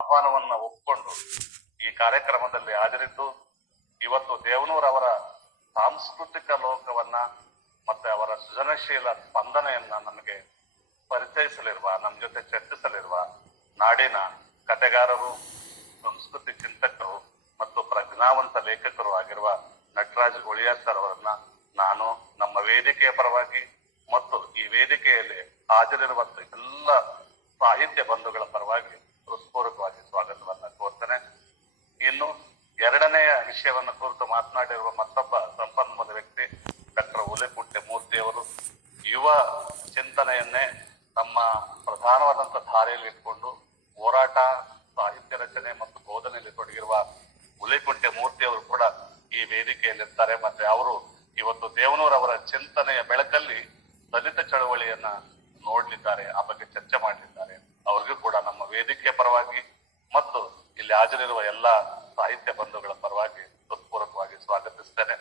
ಆಹ್ವಾನವನ್ನ ಒಪ್ಪಿಕೊಂಡು ಈ ಕಾರ್ಯಕ್ರಮದಲ್ಲಿ ಹಾಜರಿದ್ದು ಇವತ್ತು ದೇವನೂರವರ ಸಾಂಸ್ಕೃತಿಕ ಲೋಕವನ್ನ ಮತ್ತೆ ಅವರ ಸೃಜನಶೀಲ ಸ್ಪಂದನೆಯನ್ನ ನಮಗೆ ಪರಿಚಯಿಸಲಿರುವ, ನಮ್ಮ ಜೊತೆ ಚರ್ಚಿಸಲಿರುವ ನಾಡಿನ ಕಥೆಗಾರರು, ಸಂಸ್ಕೃತಿ ಚಿಂತಕರು ಮತ್ತು ಪ್ರಜ್ಞಾವಂತ ಲೇಖಕರು ಆಗಿರುವ ನಟರಾಜ್ ಹುಳಿಯಾರ್ ಸರ್ ಅವರನ್ನ ನಾನು ನಮ್ಮ ವೇದಿಕೆಯ ಪರವಾಗಿ ಮತ್ತು ಈ ವೇದಿಕೆಯಲ್ಲಿ ಹಾಜರಿರುವಂತ ಎಲ್ಲ ಸಾಹಿತ್ಯ ಬಂಧುಗಳ ಪರವಾಗಿ ಹೃತ್ಪೂರ್ವಕವಾಗಿ ಸ್ವಾಗತವನ್ನ ಕೋರ್ತೇನೆ. ಇನ್ನು ಎರಡನೆಯ ವಿಷಯವನ್ನು ಕುರಿತು ಮಾತನಾಡಿರುವ ಮತ್ತೊಬ್ಬ ಸಂಪನ್ಮೂಲ ವ್ಯಕ್ತಿ ಡಾಕ್ಟರ್ ಹುಲಿಕುಂಟೆ ಮೂರ್ತಿಯವರು ಯುವ ಚಿಂತನೆಯನ್ನೇ ತಮ್ಮ ಪ್ರಧಾನವಾದಂತಹ ಧಾರೆಯಲ್ಲಿ ಇಟ್ಕೊಂಡು ಹೋರಾಟ, ಸಾಹಿತ್ಯ ರಚನೆ ಮತ್ತು ಬೋಧನೆಯಲ್ಲಿ ತೊಡಗಿರುವ ಹುಲಿಕುಂಟೆ ಮೂರ್ತಿಯವರು ಕೂಡ ಈ ವೇದಿಕೆಯಲ್ಲಿರ್ತಾರೆ. ಮತ್ತೆ ಅವರು ಇವತ್ತು ದೇವನೂರವರ ಚಿಂತನೆಯ ಬೆಳಕಲ್ಲಿ ದಲಿತ ಚಳವಳಿಯನ್ನ ನೋಡ್ಲಿದ್ದಾರೆ, ಆ ಬಗ್ಗೆ ಚರ್ಚೆ ಮಾಡಲಿದ್ದಾರೆ. ಅವ್ರಿಗೂ ಕೂಡ ನಮ್ಮ ವೇದಿಕೆಯ ಪರವಾಗಿ ಮತ್ತು ಇಲ್ಲಿ ಹಾಜರಿರುವ ಎಲ್ಲ ಸಾಹಿತ್ಯ ಬಂಧುಗಳ ಪರವಾಗಿ ಹೃತ್ಪೂರ್ವಕವಾಗಿ ಸ್ವಾಗತಿಸ್ತೇನೆ.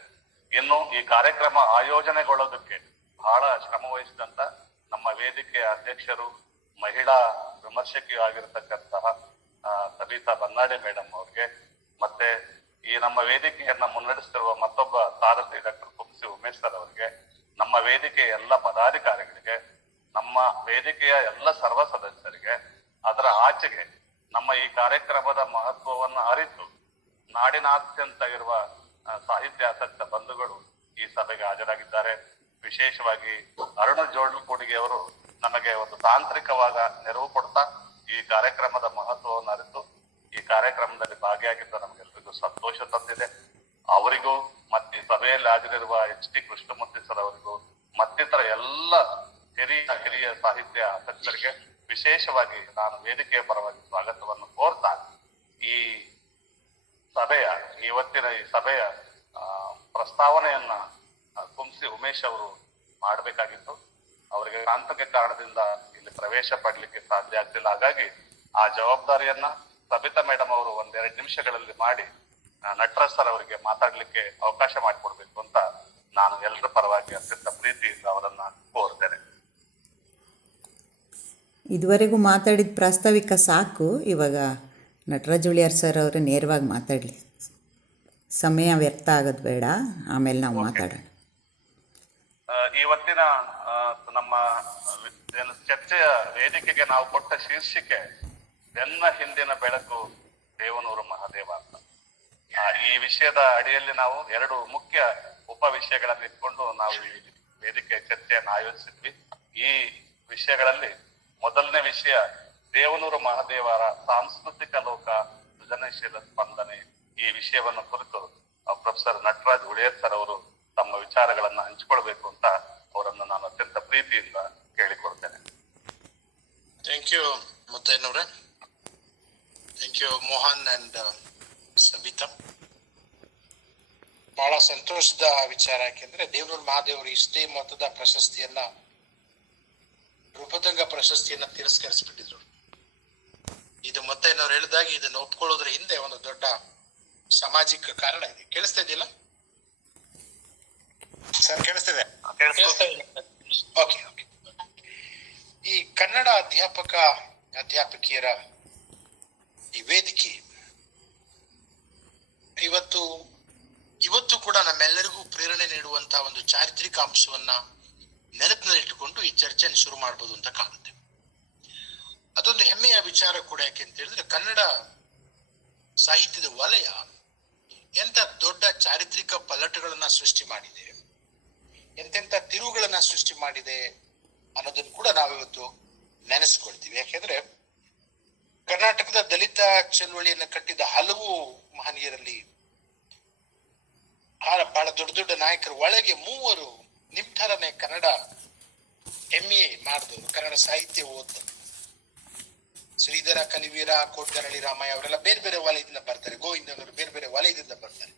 ಇನ್ನು ಈ ಕಾರ್ಯಕ್ರಮ ಆಯೋಜನೆಗೊಳ್ಳೋದಕ್ಕೆ ಬಹಳ ಶ್ರಮ ವಹಿಸಿದಂತ ನಮ್ಮ ವೇದಿಕೆಯ ಅಧ್ಯಕ್ಷರು, ಮಹಿಳಾ ವಿಮರ್ಶಕಿಯೂ ಆಗಿರತಕ್ಕಂತಹ ಸಬಿತಾ ಬನ್ನಾಡಿ ಮೇಡಮ್ ಅವ್ರಿಗೆ, ಮತ್ತೆ ಈ ನಮ್ಮ ವೇದಿಕೆಯನ್ನ ಮುನ್ನಡೆಸ್ತಿರುವ ಮತ್ತೊಬ್ಬ ಸಾರಥಿ ಡಾಕ್ಟರ್ ಕುಂಸಿ ಉಮೇಶ್ ಸರ್ ಅವರಿಗೆ, ನಮ್ಮ ವೇದಿಕೆಯ ಎಲ್ಲ ಪದಾಧಿಕಾರಿಗಳಿಗೆ, ನಮ್ಮ ವೇದಿಕೆಯ ಎಲ್ಲ ಸರ್ವ ಸದಸ್ಯರಿಗೆ, ಅದರ ಆಚೆಗೆ ನಮ್ಮ ಈ ಕಾರ್ಯಕ್ರಮದ ಮಹತ್ವವನ್ನು ಅರಿತು ನಾಡಿನಾದ್ಯಂತ ಇರುವ ಸಾಹಿತ್ಯಾಸಕ್ತ ಬಂಧುಗಳು ಈ ಸಭೆಗೆ ಹಾಜರಾಗಿದ್ದಾರೆ. ವಿಶೇಷವಾಗಿ ಅರುಣ ಜೋಡ್ಲುಕೂಡಿಗೆ ಅವರು ನಮಗೆ ಒಂದು ತಾಂತ್ರಿಕವಾದ ನೆರವು ಕೊಡ್ತಾ ಈ ಕಾರ್ಯಕ್ರಮದ ಮಹತ್ವವನ್ನು ಅರಿತು ಈ ಕಾರ್ಯಕ್ರಮದಲ್ಲಿ ಭಾಗಿಯಾಗಿದ್ದ ನಮಗೆಲ್ಲರಿಗೂ ಸಂತೋಷ ತಂದಿದೆ. ಅವರಿಗೂ ಮತ್ತೆ ಸಭೆಯಲ್ಲಿ ಹಾಜರಿರುವ ಎಚ್ ಟಿ ಕೃಷ್ಣಮೂರ್ತಿ ಸರ್ ಅವರಿಗೂ ಮತ್ತಿತರ ಎಲ್ಲ ಹಿರಿಯ ಸಾಹಿತ್ಯ ಆಸಕ್ತರಿಗೆ ವಿಶೇಷವಾಗಿ ನಾನು ವೇದಿಕೆಯ ಪರವಾಗಿ ಸ್ವಾಗತವನ್ನು ಕೋರ್ತಾ ಇವತ್ತಿನ ಈ ಸಭೆಯ ಪ್ರಸ್ತಾವನೆಯನ್ನ ಕುಂಸಿ ಉಮೇಶ್ ಅವರು ಮಾಡಬೇಕಾಗಿತ್ತು. ಅವರಿಗೆ ತಾಂತ್ರಿಕ ಕಾರಣದಿಂದ ಇಲ್ಲಿ ಪ್ರವೇಶ ಪಡಲಿಕ್ಕೆ ಸಾಧ್ಯ ಆಗ್ತಿಲ್ಲ. ಹಾಗಾಗಿ ಆ ಜವಾಬ್ದಾರಿಯನ್ನ ಸಬಿತಾ ಮೇಡಮ್ ಅವರು 1-2 ನಿಮಿಷಗಳಲ್ಲಿ ಮಾಡಿ ನಟರಾಜ್ ಸರ್ ಅವರಿಗೆ ಮಾತಾಡ್ಲಿಕ್ಕೆ ಅವಕಾಶ ಮಾಡಿಕೊಡ್ಬೇಕು ಅಂತ ನಾನು ಎಲ್ಲರ ಪರವಾಗಿ ಅತ್ಯಂತ ಪ್ರೀತಿಯಿಂದ ಅವರನ್ನ ಕೋರ್ತೇನೆ. ಇದುವರೆಗೂ ಮಾತಾಡಿದ ಪ್ರಾಸ್ತಾವಿಕ ಸಾಕು. ಇವಾಗ ನಟರಾಜ್ ಹುಳಿಯಾರ್ ಸರ್ ಅವರು ನೇರವಾಗಿ ಮಾತಾಡಲಿ, ಸಮಯ ವ್ಯರ್ಥ ಆಗೋದು ಬೇಡ, ಆಮೇಲೆ ನಾವು ಮಾತಾಡೋಣ. ಇವತ್ತಿನ ನಮ್ಮ ಚರ್ಚೆಯ ವೇದಿಕೆಗೆ ನಾವು ಕೊಟ್ಟ ಶೀರ್ಷಿಕೆ ಬೆನ್ನ ಹಿಂದಿನ ಬೆಳಕು ದೇವನೂರು ಮಹಾದೇವ ಅಂತ. ಈ ವಿಷಯದ ಅಡಿಯಲ್ಲಿ ನಾವು 2 ಮುಖ್ಯ ಉಪ ವಿಷಯಗಳನ್ನು ಇಟ್ಕೊಂಡು ನಾವು ಈ ವೇದಿಕೆ ಚರ್ಚೆಯನ್ನು ಆಯೋಜಿಸಿದ್ವಿ. ಈ ವಿಷಯಗಳಲ್ಲಿ ಮೊದಲನೇ ವಿಷಯ ದೇವನೂರು ಮಹಾದೇವರ ಸಾಂಸ್ಕೃತಿಕ ಲೋಕ, ಸೃಜನಶೀಲ ಸ್ಪಂದನೆ. ಈ ವಿಷಯವನ್ನು ಕುರಿತು ಪ್ರೊಫೆಸರ್ ನಟರಾಜ್ ಹುಳಿಯಾರ್ ಸರ್ ಅವರು ತಮ್ಮ ವಿಚಾರಗಳನ್ನ ಹಂಚಿಕೊಳ್ಬೇಕು ಅಂತ ಅವರನ್ನು ನಾನು ಅತ್ಯಂತ ಪ್ರೀತಿಯಿಂದ ಕೇಳಿಕೊಳ್ತೇನೆ. ಥ್ಯಾಂಕ್ ಯು ಮುತ್ತಯ್ಯನವ್ರೆ. Thank you Mohan and Sabita. ಬಹಳ ಸಂತೋಷದ ವಿಚಾರ, ಯಾಕೆಂದ್ರೆ ದೇವನೂರು ಮಹಾದೇವರು ಇಷ್ಟೇ ಮೊತ್ತದ ಪ್ರಶಸ್ತಿಯನ್ನ, ರೂಪತಂಗ ಪ್ರಶಸ್ತಿಯನ್ನ ತಿರಸ್ಕರಿಸ್ಬಿಟ್ಟಿದ್ರು. ಇದು ಮುತ್ತಯ್ಯನವ್ರು ಹೇಳಿದಾಗ ಇದನ್ನು ಒಪ್ಕೊಳ್ಳೋದ್ರ ಹಿಂದೆ ಒಂದು ದೊಡ್ಡ ಸಾಮಾಜಿಕ ಕಾರಣ ಇದೆ. ಕೇಳಿಸ್ತಾ ಇದೆಯಲ್ಲ ಸರ್? ಕೇಳಿಸ್ತಿದೆ? ಓಕೆ. ಈ ಕನ್ನಡ ಅಧ್ಯಾಪಕಿಯರ ಈ ವೇದಿಕೆ ಇವತ್ತು ಕೂಡ ನಮ್ಮೆಲ್ಲರಿಗೂ ಪ್ರೇರಣೆ ನೀಡುವಂತಹ ಒಂದು ಚಾರಿತ್ರಿಕ ಅಂಶವನ್ನ ನೆನಪಿನಲ್ಲಿಟ್ಟುಕೊಂಡು ಈ ಚರ್ಚೆಯನ್ನು ಶುರು ಮಾಡಬಹುದು ಅಂತ ಕಾಣುತ್ತೆ. ಅದೊಂದು ಹೆಮ್ಮೆಯ ವಿಚಾರ ಕೂಡ. ಯಾಕೆ ಅಂತ ಹೇಳಿದ್ರೆ ಕನ್ನಡ ಸಾಹಿತ್ಯದ ವಲಯ ಎಂತ ದೊಡ್ಡ ಚಾರಿತ್ರಿಕ ಪಲ್ಲಟಗಳನ್ನ ಸೃಷ್ಟಿ ಮಾಡಿದೆ, ಎಂತೆಂತ ತಿರುವುಗಳನ್ನ ಸೃಷ್ಟಿ ಮಾಡಿದೆ ಅನ್ನೋದನ್ನು ಕೂಡ ನಾವಿವತ್ತು ನೆನೆಸ್ಕೊಳ್ತೀವಿ. ಯಾಕೆಂದ್ರೆ ಕರ್ನಾಟಕದ ದಲಿತ ಚಳವಳಿಯನ್ನು ಕಟ್ಟಿದ ಹಲವು ಮಹನೀಯರಲ್ಲಿ, ಬಹಳ ದೊಡ್ಡ ನಾಯಕರ ಒಳಗೆ 3 ನಿಮ್ಥರನೇ ಕನ್ನಡ MA ಮಾಡಿದವರು, ಕನ್ನಡ ಸಾಹಿತ್ಯ ಓದ್ದವರು. ಶ್ರೀಧರ ಕಲಿವೀರ, ಕೋಟ್ಗರಳಿ ರಾಮಯ್ಯ ಅವರೆಲ್ಲ ಬೇರೆ ಬೇರೆ ವಲಯದಿಂದ ಬರ್ತಾರೆ. ಗೋವಿಂದನವರು ಬೇರೆ ಬೇರೆ ವಲಯದಿಂದ ಬರ್ತಾರೆ.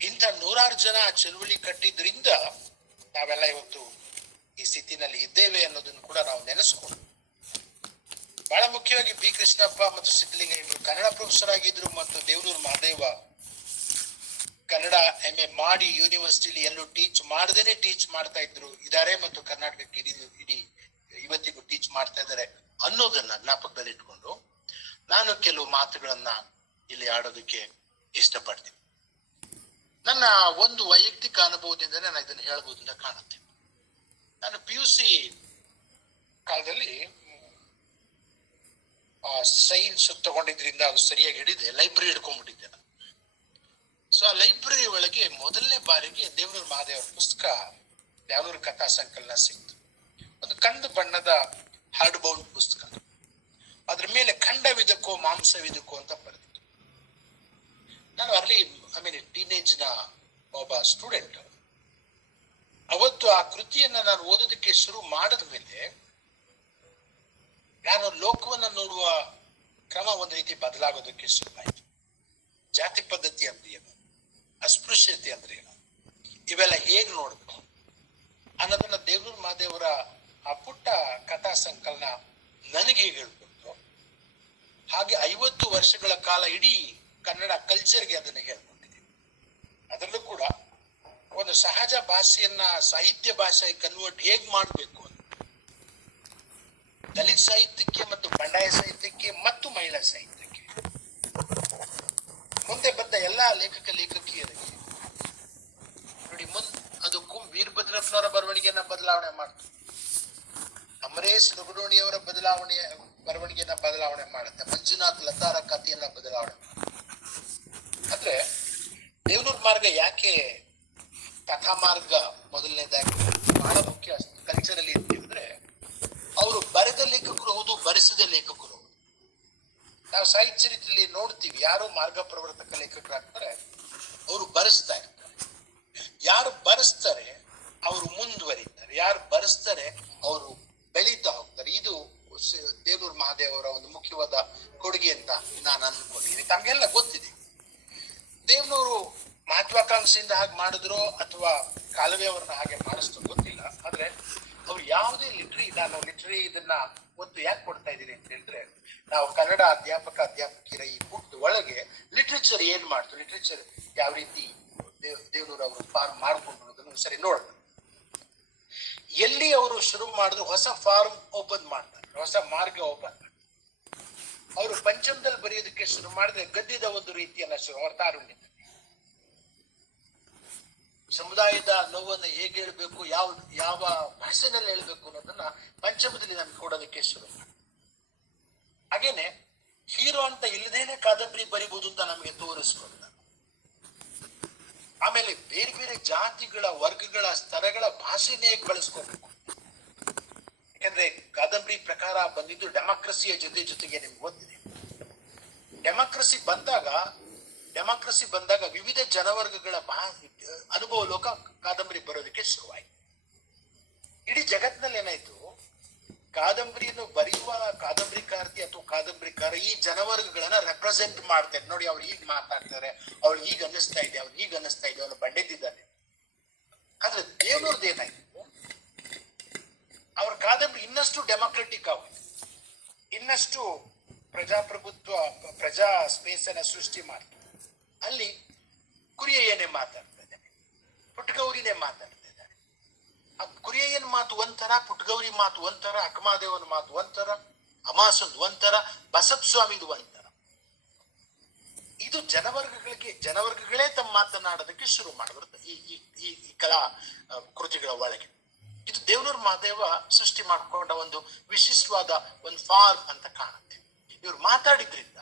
ಇಂಥ 100 ಜನ ಚಳುವಳಿ ಕಟ್ಟಿದ್ರಿಂದ ನಾವೆಲ್ಲ ಇವತ್ತು ಈ ಸ್ಥಿತಿನಲ್ಲಿ ಇದ್ದೇವೆ ಅನ್ನೋದನ್ನು ಕೂಡ ನಾವು ನೆನೆಸ್ಕೊಂಡು, ಬಹಳ ಮುಖ್ಯವಾಗಿ ಬಿ ಕೃಷ್ಣಪ್ಪ ಮತ್ತು ಸಿದ್ದಲಿಂಗಯ್ಯನವರು ಕನ್ನಡ ಪ್ರೊಫೆಸರ್ ಆಗಿದ್ರು ಮತ್ತು ದೇವನೂರು ಮಹಾದೇವ ಕನ್ನಡ MA ಮಾಡಿ ಯೂನಿವರ್ಸಿಟಿಲಿ ಎಲ್ಲೂ ಟೀಚ್ ಮಾಡದೇನೆ ಟೀಚ್ ಮಾಡ್ತಾ ಇದ್ದಾರೆ ಮತ್ತು ಕರ್ನಾಟಕಕ್ಕೆ ಇಡೀ ಇವತ್ತಿಗೂ ಟೀಚ್ ಮಾಡ್ತಾ ಇದ್ದಾರೆ. ಅನ್ನೋದನ್ನ ಜ್ಞಾಪಕದಲ್ಲಿ ಇಟ್ಕೊಂಡು ನಾನು ಕೆಲವು ಮಾತುಗಳನ್ನ ಇಲ್ಲಿ ಆಡೋದಕ್ಕೆ ಇಷ್ಟಪಡ್ತೀನಿ. ನನ್ನ ಒಂದು ವೈಯಕ್ತಿಕ ಅನುಭವದಿಂದನೇ ನಾನು ಇದನ್ನು ಹೇಳ್ಬೋದು ಅಂತ ಕಾಣುತ್ತೆ. ನಾನು PUC ಕಾಲದಲ್ಲಿ ಸೈನ್ಸ್ ತಗೊಂಡಿದ್ರಿಂದ ಅದು ಸರಿಯಾಗಿ ಹಿಡಿದೆ, ಲೈಬ್ರರಿ ಹಿಡ್ಕೊಂಡ್ಬಿಟ್ಟಿದ್ದೆ ನಾನು. ಸೊ ಆ ಲೈಬ್ರರಿ ಒಳಗೆ ಮೊದಲನೇ ಬಾರಿಗೆ ದೇವನೂರು ಮಹಾದೇವರ ಪುಸ್ತಕ ದೇವನೂರು ಕಥಾ ಸಂಕಲನ ಸಿಕ್ತು. ಒಂದು ಕಂದು ಬಣ್ಣದ ಹಾರ್ಡ್ ಬೌಂಡ್ ಪುಸ್ತಕ. ಅದ್ರ ಮೇಲೆ ಖಂಡವಿದಕ್ಕೋ ಮಾಂಸವಿದಕ್ಕೋ ಅಂತ ಬರೆದಿತ್ತು. ನಾನು ಟೀನೇಜ್ ನ ಒಬ್ಬ ಸ್ಟೂಡೆಂಟ್. ಅವತ್ತು ಆ ಕೃತಿಯನ್ನ ನಾನು ಓದೋದಕ್ಕೆ ಶುರು ಮಾಡಿದ ಮೇಲೆ ನಾನು ಲೋಕವನ್ನ ನೋಡುವ ಕ್ರಮ ಒಂದು ರೀತಿ ಬದಲಾಗೋದಕ್ಕೆ ಶುರುವಾಯಿತು. ಜಾತಿ ಪದ್ಧತಿ ಅಂದ್ರೆ ಏನು, ಅಸ್ಪೃಶ್ಯತೆ ಅಂದ್ರೆ ಏನು, ಇವೆಲ್ಲ ಹೇಗ್ ನೋಡ್ಬೇಕು ಅನ್ನೋದನ್ನ ದೇವನೂರು ಮಹಾದೇವರ ಆ ಪುಟ್ಟ ಕಥಾ ಸಂಕಲನ ನನಗೆ ಹೇಗೆ ಹೇಳ್ಕೊಟ್ರು, ಹಾಗೆ 50 ವರ್ಷಗಳ ಕಾಲ ಇಡೀ ಕನ್ನಡ ಕಲ್ಚರ್ಗೆ ಅದನ್ನ ಹೇಳ್ಕೊಟ್ಟಿದೆ. ಅದರಲ್ಲೂ ಕೂಡ ಒಂದು ಸಹಜ ಭಾಷೆಯನ್ನ ಸಾಹಿತ್ಯ ಭಾಷೆಗೆ ಕನ್ವರ್ಟ್ ಹೇಗ್ ಮಾಡ್ಬೇಕು ಅಂತ ದಲಿತ ಸಾಹಿತ್ಯಕ್ಕೆ ಮತ್ತು ಬಂಡಾಯ ಸಾಹಿತ್ಯಕ್ಕೆ ಮತ್ತು ಮಹಿಳಾ ಸಾಹಿತ್ಯಕ್ಕೆ ಮುಂದೆ ಬಂದ ಎಲ್ಲಾ ಲೇಖಕಿಯರಿಗೆ ನೋಡಿ ಅದಕ್ಕೂ ವೀರಭದ್ರಪ್ಪನವರ ಬರವಣಿಗೆಯನ್ನ ಬದಲಾವಣೆ ಮಾಡ್ತು, ಅಮರೇಶ್ ನುಗುಡೋಣಿಯವರ ಬರವಣಿಗೆಯನ್ನ ಬದಲಾವಣೆ ಮಾಡುತ್ತೆ, ಮಂಜುನಾಥ್ ಲತಾರ ಕಥೆಯನ್ನ ಬದಲಾವಣೆ ಮಾಡುತ್ತೆ. ಅಂದ್ರೆ ದೇವನೂರು ಮಾರ್ಗ ಯಾಕೆ ಕಥಾ ಮಾರ್ಗ ಮೊದಲನೇದಾಗಿ ಬಹಳ ಮುಖ್ಯ ಕಲ್ಚರ್ ಅಲ್ಲಿ ಅಂದ್ರೆ ಅವರು ಬರೆದ ಲೇಖಕರು ಹೌದು, ಬರೆಸಿದ ಲೇಖಕರು. ನಾವು ಸಾಹಿತ್ಯ ಚರಿತ್ರೆಯಲ್ಲಿ ನೋಡ್ತೀವಿ, ಯಾರು ಮಾರ್ಗ ಪ್ರವರ್ತಕ ಲೇಖಕರಾಗ್ತಾರೆ ಅವರು ಬರೆಸ್ತಾ ಇರ್ತಾರೆ. ಯಾರು ಬರೆಸ್ತಾರೆ ಅವರು ಮುಂದುವರಿತಾರೆ, ಯಾರು ಬರೆಸ್ತಾರೆ ಅವರು ಬೆಳೀತಾ ಹೋಗ್ತಾರೆ. ಇದು ದೇವನೂರು ಮಹಾದೇವರ ಒಂದು ಮುಖ್ಯವಾದ ಕೊಡುಗೆ ಅಂತ ನಾನು ಅನ್ಕೊಂಡಿದ್ದೀನಿ. ತಮ್ಗೆಲ್ಲ ಗೊತ್ತಿದೆ, ದೇವನೂರು ಮಹತ್ವಾಕಾಂಕ್ಷೆಯಿಂದ ಹಾಗೆ ಮಾಡಿದ್ರು ಅಥವಾ ಕಾಲವೇ ಅವ್ರನ್ನ ಹಾಗೆ ಮಾಡಿಸ್ತೋ ಗೊತ್ತಿಲ್ಲ. ಆದ್ರೆ ಅವ್ರು ಯಾವುದೇ ನಾನು ಲಿಟ್ರರಿ ಇದನ್ನ ಒತ್ತು ಯಾಕೆ ಕೊಡ್ತಾ ಇದ್ದೀನಿ ಅಂತ ಹೇಳಿದ್ರೆ, ನಾವು ಕನ್ನಡ ಅಧ್ಯಾಪಕಿಯರ ಈ ಪುಟ್ಟ ಒಳಗೆ ಲಿಟ್ರೇಚರ್ ಏನ್ ಮಾಡ್ತು, ಲಿಟ್ರೇಚರ್ ಯಾವ ರೀತಿ ದೇವನೂರು ಅವರು ಫಾರ್ಮ್ ಮಾಡ್ಕೊಂಡು ಅನ್ನೋದನ್ನು ಸರಿ ನೋಡ್ತಾರೆ. ಎಲ್ಲಿ ಅವರು ಶುರು ಮಾಡಿದ್ರು ಹೊಸ ಫಾರ್ಮ್ ಓಪನ್ ಮಾಡ್ತಾರೆ, ಹೊಸ ಮಾರ್ಗ ಓಪನ್ ಮಾಡ್ತಾರೆ. ಅವರು ಪಂಚಮದಲ್ಲಿ ಬರೆಯೋದಕ್ಕೆ ಶುರು ಮಾಡಿದ್ರೆ ಗದ್ಯದ ಒಂದು ರೀತಿಯನ್ನ ಶುರು ತಾರುಣ್ಯ ಸಮುದಾಯದ ನೋವನ್ನು ಹೇಗೆ ಹೇಳ್ಬೇಕು, ಯಾವ ಭಾಷೆನಲ್ಲಿ ಹೇಳ್ಬೇಕು ಅನ್ನೋದನ್ನ ಪಂಚಮದಲ್ಲಿ ನಮ್ಗೆ ಕೊಡೋದಕ್ಕೆ ಶುರು ಮಾಡಿ. ಹಾಗೇನೆ ಹೀರೋ ಅಂತ ಇಲ್ಲದೇನೆ ಕಾದಂಬರಿ ಬರಿಬಹುದು ಅಂತ ನಮಗೆ ತೋರಿಸ್ಕೊಂಡ. ಆಮೇಲೆ ಬೇರೆ ಬೇರೆ ಜಾತಿಗಳ ವರ್ಗಗಳ ಸ್ತರಗಳ ಭಾಷೆನೇ ಹೇಗೆ ಬಳಸ್ಕೋಬೇಕು. ಯಾಕಂದ್ರೆ ಕಾದಂಬರಿ ಪ್ರಕಾರ ಬಂದಿದ್ದು ಡೆಮಾಕ್ರಸಿಯ ಜೊತೆಗೆ ನಿಮ್ಗೆ ಗೊತ್ತಿದೆ. ಡೆಮಾಕ್ರಸಿ ಬಂದಾಗ ವಿವಿಧ ಜನವರ್ಗಗಳ ಅನುಭವ ಲೋಕ ಕಾದಂಬರಿ ಬರೋದಕ್ಕೆ ಶುರುವಾಯಿತು. ಇಡೀ ಜಗತ್ತಿನಲ್ಲಿ ಏನಾಯ್ತು, ಕಾದಂಬರಿಯನ್ನು ಬರೆಯುವ ಕಾದಂಬರಿಕಾರ್ತಿ ಅಥವಾ ಕಾದಂಬರಿಕಾರ ಈ ಜನವರ್ಗಗಳನ್ನ ರೆಪ್ರೆಸೆಂಟ್ ಮಾಡ್ತಾರೆ. ನೋಡಿ, ಅವ್ರು ಈಗ ಮಾತಾಡ್ತಾರೆ, ಅವ್ರು ಈಗ ಅನ್ನಿಸ್ತಾ ಇದೆ, ಅವ್ರು ಈಗ ಅನ್ನಿಸ್ತಾ ಇದೆ, ಅವ್ರು ಬಂಡೆದಿದ್ದಾರೆ. ಆದ್ರೆ ದೇವನೂರ್ದು ಏನಾಯ್ತು, ಅವ್ರ ಕಾದಂಬರಿ ಇನ್ನಷ್ಟು ಡೆಮಾಕ್ರೆಟಿಕ್ ಆಗುತ್ತೆ, ಇನ್ನಷ್ಟು ಪ್ರಜಾಪ್ರಭುತ್ವ ಪ್ರಜಾ ಸ್ಪೇಸ್ ಅನ್ನ ಸೃಷ್ಟಿ ಮಾಡ್ತಾರೆ. ಅಲ್ಲಿ ಕುರಿಯಯ್ಯನೇ ಮಾತಾಡ್ತಾ ಇದ್ದಾನೆ, ಪುಟ್ಟಗೌರಿನೇ ಮಾತಾಡ್ತಾ ಇದ್ದಾನೆ. ಆ ಕುರಿಯಯ್ಯನ ಮಾತು ಒಂಥರ, ಪುಟ್ಟಗೌರಿ ಮಾತು ಒಂಥರ, ಅಕ್ಕಮಹಾದೇವನ ಮಾತು ಒಂಥರ, ಅಮಾಸಂದ್ ಒಂಥರ, ಬಸಪ್ಪ ಸ್ವಾಮಿದು ಒಂಥರ. ಇದು ಜನವರ್ಗಗಳೇ ತಮ್ಮ ಮಾತನಾಡೋದಕ್ಕೆ ಶುರು ಮಾಡಿದ್ರು ಈ ಕಲಾ ಕೃತಿಗಳ ಒಳಗೆ. ಇದು ದೇವನೂರು ಮಹಾದೇವ ಸೃಷ್ಟಿ ಮಾಡಿಕೊಂಡ ಒಂದು ವಿಶಿಷ್ಟವಾದ ಒಂದು ಫಾರ್ಮ್ ಅಂತ ಕಾಣುತ್ತೆ. ಇವ್ರು ಮಾತಾಡಿದ್ರಿಂದ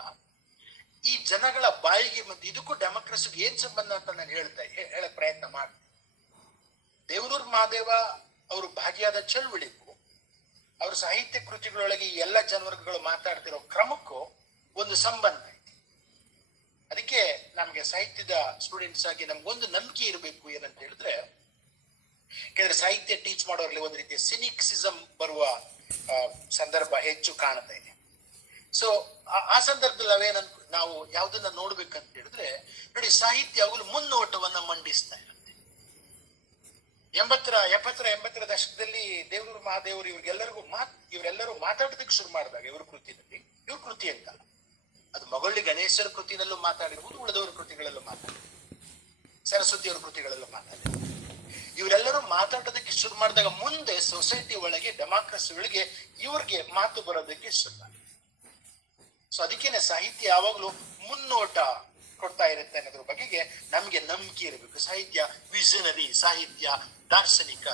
ಈ ಜನಗಳ ಬಾಯಿಗೆ ಮತ್ತೆ ಇದಕ್ಕೂ ಡೆಮೋಕ್ರಸಿಗೆ ಏನ್ ಸಂಬಂಧ ಅಂತ ನಾನು ಹೇಳಕ್ ಪ್ರಯತ್ನ ಮಾಡ್ತೀನಿ. ದೇವನೂರು ಮಹಾದೇವ ಅವರು ಭಾಗಿಯಾದ ಚಳುವಳಿಗೂ ಅವ್ರ ಸಾಹಿತ್ಯ ಕೃತಿಗಳೊಳಗೆ ಈ ಎಲ್ಲ ಜನವರ್ಗಗಳು ಮಾತಾಡ್ತಿರೋ ಕ್ರಮಕ್ಕೂ ಒಂದು ಸಂಬಂಧ ಐತಿ. ಅದಕ್ಕೆ ನಮ್ಗೆ ಸಾಹಿತ್ಯದ ಸ್ಟೂಡೆಂಟ್ಸ್ ಆಗಿ ನಮ್ಗೊಂದು ನಂಬಿಕೆ ಇರಬೇಕು. ಏನಂತ ಹೇಳಿದ್ರೆ, ಯಾಕಂದ್ರೆ ಸಾಹಿತ್ಯ ಟೀಚ್ ಮಾಡೋರಲ್ಲಿ ಒಂದು ರೀತಿಯ ಸಿನಿಕ್ಸಿಸಮ್ ಬರುವ ಸಂದರ್ಭ ಹೆಚ್ಚು ಕಾಣ್ತಾ ಇದೆ. ಸೊ ಆ ಸಂದರ್ಭದಲ್ಲಿ ನಾವು ಯಾವ್ದನ್ನ ನೋಡ್ಬೇಕಂತ ಹೇಳಿದ್ರೆ, ನೋಡಿ, ಸಾಹಿತ್ಯ ಯಾವಾಗಲೂ ಮುನ್ನೋಟವನ್ನ ಮಂಡಿಸ್ತಾ ಇರುತ್ತೆ. 70ರ ದಶಕದಲ್ಲಿ ದೇವನೂರು ಮಹಾದೇವರು ಇವರೆಲ್ಲರೂ ಮಾತಾಡೋದಕ್ಕೆ ಶುರು ಮಾಡಿದಾಗ ಇವ್ರ ಕೃತಿ ಅಂತ ಅದು ಮಗೊಳ್ಳಿ ಗಣೇಶರ ಕೃತಿನಲ್ಲೂ ಮಾತಾಡಿರ್ಬೋದು, ಉಳಿದವರ ಕೃತಿಗಳಲ್ಲೂ ಮಾತಾಡಿರ್ಬೋದು, ಸರಸ್ವತಿಯವರ ಕೃತಿಗಳಲ್ಲೂ ಮಾತಾಡಿರ್ಬೋದು. ಇವರೆಲ್ಲರೂ ಮಾತಾಡೋದಕ್ಕೆ ಶುರು ಮಾಡಿದಾಗ ಮುಂದೆ ಸೊಸೈಟಿ ಒಳಗೆ ಡೆಮಾಕ್ರಸಿ ಒಳಗೆ ಇವ್ರಿಗೆ ಮಾತು ಬರೋದಕ್ಕೆ ಶುರು. ಸೊ ಅದಕ್ಕೇನೆ ಸಾಹಿತ್ಯ ಯಾವಾಗ್ಲೂ ಮುನ್ನೋಟ ಕೊಡ್ತಾ ಇರುತ್ತೆ ಅನ್ನೋದ್ರ ಬಗೆಗೆ ನಮ್ಗೆ ನಂಬಿಕೆ ಇರಬೇಕು. ಸಾಹಿತ್ಯ ವಿಷನರಿ, ಸಾಹಿತ್ಯ ದಾರ್ಶನಿಕ,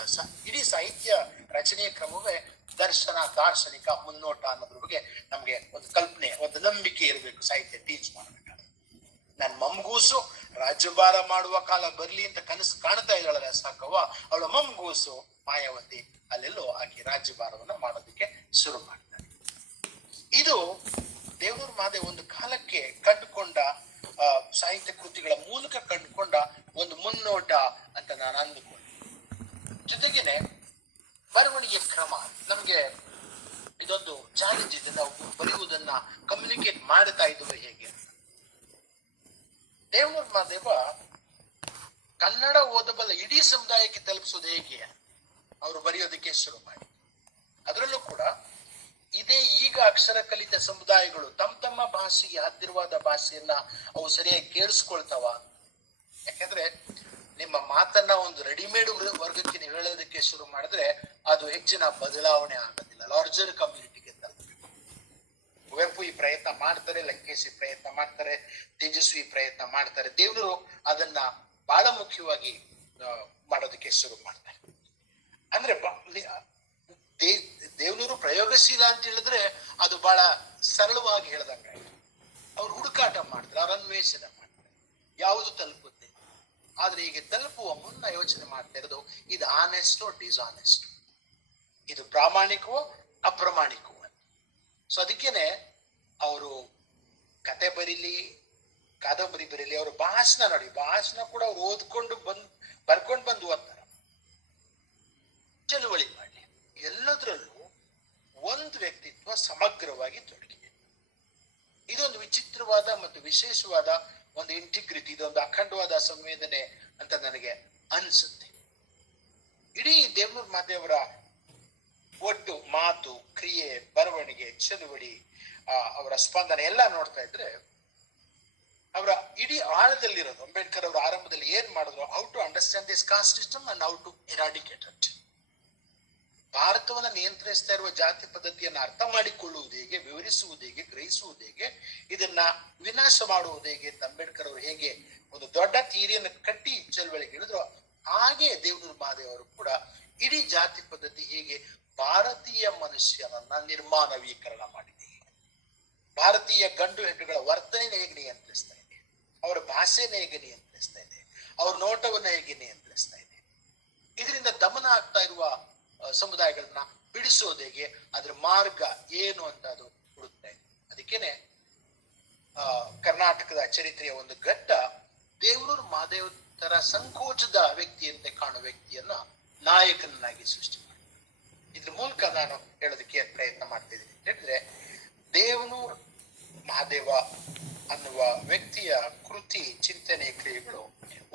ಇಡೀ ಸಾಹಿತ್ಯ ರಚನೆಯ ಕ್ರಮವೇ ದರ್ಶನ, ದಾರ್ಶನಿಕ, ಮುನ್ನೋಟ ಅನ್ನೋದ್ರ ಬಗ್ಗೆ ನಮ್ಗೆ ಒಂದು ಕಲ್ಪನೆ, ಒಂದು ನಂಬಿಕೆ ಇರಬೇಕು. ಸಾಹಿತ್ಯ ಟೀಚ್ ಮಾಡ್ಬೇಕಾದ್ರೆ ನನ್ ಮಮ್ಗೂಸು ರಾಜ್ಯಭಾರ ಮಾಡುವ ಕಾಲ ಬರ್ಲಿ ಅಂತ ಕನಸು ಕಾಣ್ತಾ ಇದ್ದಾಳಲ್ಲ ಸಾಕವ್ವ, ಅವಳ ಮಮ್ಗೂಸು ಮಾಯಾವತಿ ಅಲ್ಲೆಲ್ಲೋ ಆಕೆ ರಾಜ್ಯಭಾರವನ್ನ ಮಾಡೋದಕ್ಕೆ ಶುರು ಮಾಡ್ತಾರೆ. ಇದು ದೇವನೂರು ಮಹಾದೇವ್ ಒಂದು ಕಾಲಕ್ಕೆ ಕಂಡುಕೊಂಡ ಸಾಹಿತ್ಯ ಕೃತಿಗಳ ಮೂಲಕ ಕಂಡುಕೊಂಡ ಒಂದು ಮುನ್ನೋಟ ಅಂತ ನಾನು ಅಂದುಕೊಂಡೆ. ಜೊತೆಗೇನೆ ಬರವಣಿಗೆ ಕ್ರಮ ನಮ್ಗೆ ಇದೊಂದು ಚಾಲೆಂಜ್ ಇದೆ. ನಾವು ಬರೆಯುವುದನ್ನ ಕಮ್ಯುನಿಕೇಟ್ ಮಾಡ್ತಾ ಇದ್ವಿ ಹೇಗೆ. ದೇವನೂರು ಮಹಾದೇವ ಕನ್ನಡ ಓದಬಲ್ಲ ಇಡೀ ಸಮುದಾಯಕ್ಕೆ ತಲುಪಿಸೋದು ಹೇಗೆ ಅವರು ಬರೆಯೋದಕ್ಕೆ ಶುರು ಮಾಡಿ. ಅದರಲ್ಲೂ ಕೂಡ ಇದೇ ಈಗ ಅಕ್ಷರ ಕಲಿತ ಸಮುದಾಯಗಳು ತಮ್ಮ ಭಾಷೆಗೆ ಹತ್ತಿರವಾದ ಭಾಷೆಯನ್ನ ಅವು ಸರಿಯಾಗಿ ಕೇಳಿಸ್ಕೊಳ್ತಾವ. ಯಾಕಂದ್ರೆ ನಿಮ್ಮ ಮಾತನ್ನ ಒಂದು ರೆಡಿಮೇಡ್ ವರ್ಗಕ್ಕೆ ನೀವು ಹೇಳೋದಕ್ಕೆ ಶುರು ಮಾಡಿದ್ರೆ ಅದು ಹೆಚ್ಚಿನ ಬದಲಾವಣೆ ಆಗೋದಿಲ್ಲ. ಲಾರ್ಜರ್ ಕಮ್ಯುನಿಟಿಗೆ ತಲುಪಬೇಕು. ಕುವೆಂಪು ಈ ಪ್ರಯತ್ನ ಮಾಡ್ತಾರೆ, ಲಂಕೇಶ್ ಈ ಪ್ರಯತ್ನ ಮಾಡ್ತಾರೆ, ತೇಜಸ್ವಿ ಪ್ರಯತ್ನ ಮಾಡ್ತಾರೆ. ದೇವ್ರು ಅದನ್ನ ಬಹಳ ಮುಖ್ಯವಾಗಿ ಮಾಡೋದಕ್ಕೆ ಶುರು ಮಾಡ್ತಾರೆ. ಅಂದ್ರೆ ದೇವ್ನೂರು ಪ್ರಯೋಗಶೀಲ ಅಂತ ಹೇಳಿದ್ರೆ ಅದು ಬಹಳ ಸರಳವಾಗಿ ಹೇಳ್ದಂಗ. ಅವ್ರು ಹುಡುಕಾಟ ಮಾಡ್ತಾರೆ, ಅವ್ರ ಅನ್ವೇಷಣೆ ಮಾಡ್ತಾರೆ, ಯಾವುದು ತಲುಪುತ್ತೆ. ಆದ್ರೆ ಈಗ ತಲುಪುವ ಮುನ್ನ ಯೋಚನೆ ಮಾಡ್ತಾ ಇರೋದು ಇದು ಆನೆಸ್ಟೋ ಡಿಸಾನೆಸ್ಟ್, ಇದು ಪ್ರಾಮಾಣಿಕವೋ ಅಪ್ರಾಮಾಣಿಕವೋ. ಸೊ ಅದಕ್ಕೇನೆ ಅವರು ಕತೆ ಬರೀಲಿ, ಕಾದಂಬರಿ ಬರೀಲಿ, ಅವ್ರ ಭಾಷಣ ನೋಡಿ, ಭಾಷಣ ಕೂಡ ಅವ್ರು ಓದ್ಕೊಂಡು ಬರ್ಕೊಂಡು ಬಂದು ಓದ್ತಾರ. ಚಳುವಳಿ ಮಾಡ್ಲಿ, ಎಲ್ಲದರಲ್ಲೂ ಒಂದು ವ್ಯಕ್ತಿತ್ವ ಸಮಗ್ರವಾಗಿ ತೊಡಗಿದೆ. ಇದೊಂದು ವಿಚಿತ್ರವಾದ ಮತ್ತು ವಿಶೇಷವಾದ ಒಂದು ಇಂಟಿಗ್ರಿಟಿ, ಇದೊಂದು ಅಖಂಡವಾದ ಸಂವೇದನೆ ಅಂತ ನನಗೆ ಅನ್ಸುತ್ತೆ. ಇಡೀ ದೇವನೂರು ಮಹಾದೇವರ ಒಟ್ಟು ಮಾತು, ಕ್ರಿಯೆ, ಬರವಣಿಗೆ, ಚಳುವಳಿ, ಅವರ ಸ್ಪಂದನೆ ಎಲ್ಲ ನೋಡ್ತಾ ಇದ್ರೆ ಅವರ ಇಡೀ ಆಳದಲ್ಲಿರೋದು ಅಂಬೇಡ್ಕರ್ ಅವರ ಆರಂಭದಲ್ಲಿ ಏನ್ ಮಾಡಿದ್ರು, how to understand this caste system and how to eradicate it. ಭಾರತವನ್ನ ನಿಯಂತ್ರಿಸ್ತಾ ಇರುವ ಜಾತಿ ಪದ್ಧತಿಯನ್ನ ಅರ್ಥ ಮಾಡಿಕೊಳ್ಳುವುದು ಹೇಗೆ, ವಿವರಿಸುವುದು ಹೇಗೆ, ಗ್ರಹಿಸುವುದು ಹೇಗೆ, ಇದನ್ನ ವಿನಾಶ ಮಾಡುವುದು ಹೇಗೆ ಅಂತ ಅಂಬೇಡ್ಕರ್ ಅವರು ಹೇಗೆ ಒಂದು ದೊಡ್ಡ ಥಿಯರಿಯನ್ನು ಕಟ್ಟಿ ಚಳವಳಿಗೆ ಹೇಳಿದ್ರು, ಹಾಗೆ ದೇವನೂರು ಮಹಾದೇವ್ ಅವರು ಕೂಡ ಇಡೀ ಜಾತಿ ಪದ್ಧತಿ ಹೇಗೆ ಭಾರತೀಯ ಮನುಷ್ಯನನ್ನ ನಿರ್ಮಾನವೀಕರಣ ಮಾಡಿದೆ, ಭಾರತೀಯ ಗಂಡು ಹೆಣ್ಣುಗಳ ವರ್ತನೆ ಹೇಗೆ ನಿಯಂತ್ರಿಸ್ತಾ ಇದೆ, ಅವರ ಭಾಷೆನ ಹೇಗೆ ನಿಯಂತ್ರಿಸ್ತಾ ಇದೆ, ಅವ್ರ ನೋಟವನ್ನ ಹೇಗೆ ನಿಯಂತ್ರಿಸ್ತಾ ಇದೆ, ಇದರಿಂದ ದಮನ ಆಗ್ತಾ ಇರುವ ಸಮುದಾಯಗಳನ್ನ ಬಿಡಿಸೋದು ಹೇಗೆ, ಅದ್ರ ಮಾರ್ಗ ಏನು ಅಂತ ಅದು ಹುಡುಕ್ತಾ ಇದೆ. ಅದಕ್ಕೇನೆ ಕರ್ನಾಟಕದ ಚರಿತ್ರೆಯ ಒಂದು ಘಟ್ಟ ದೇವನೂರು ಮಹಾದೇವ್ ತರ ಸಂಕೋಚದ ವ್ಯಕ್ತಿಯಂತೆ ಕಾಣುವ ವ್ಯಕ್ತಿಯನ್ನ ನಾಯಕನನ್ನಾಗಿ ಸೃಷ್ಟಿ ಮಾಡಿ. ಇದ್ರ ಮೂಲಕ ನಾನು ಹೇಳೋದಕ್ಕೆ ಪ್ರಯತ್ನ ಮಾಡ್ತಿದ್ದೀನಿ ಅಂತ ಹೇಳಿದ್ರೆ, ದೇವನೂರು ಮಹಾದೇವ ಅನ್ನುವ ವ್ಯಕ್ತಿಯ ಕೃತಿ, ಚಿಂತನೆ, ಕ್ರಿಯೆಗಳು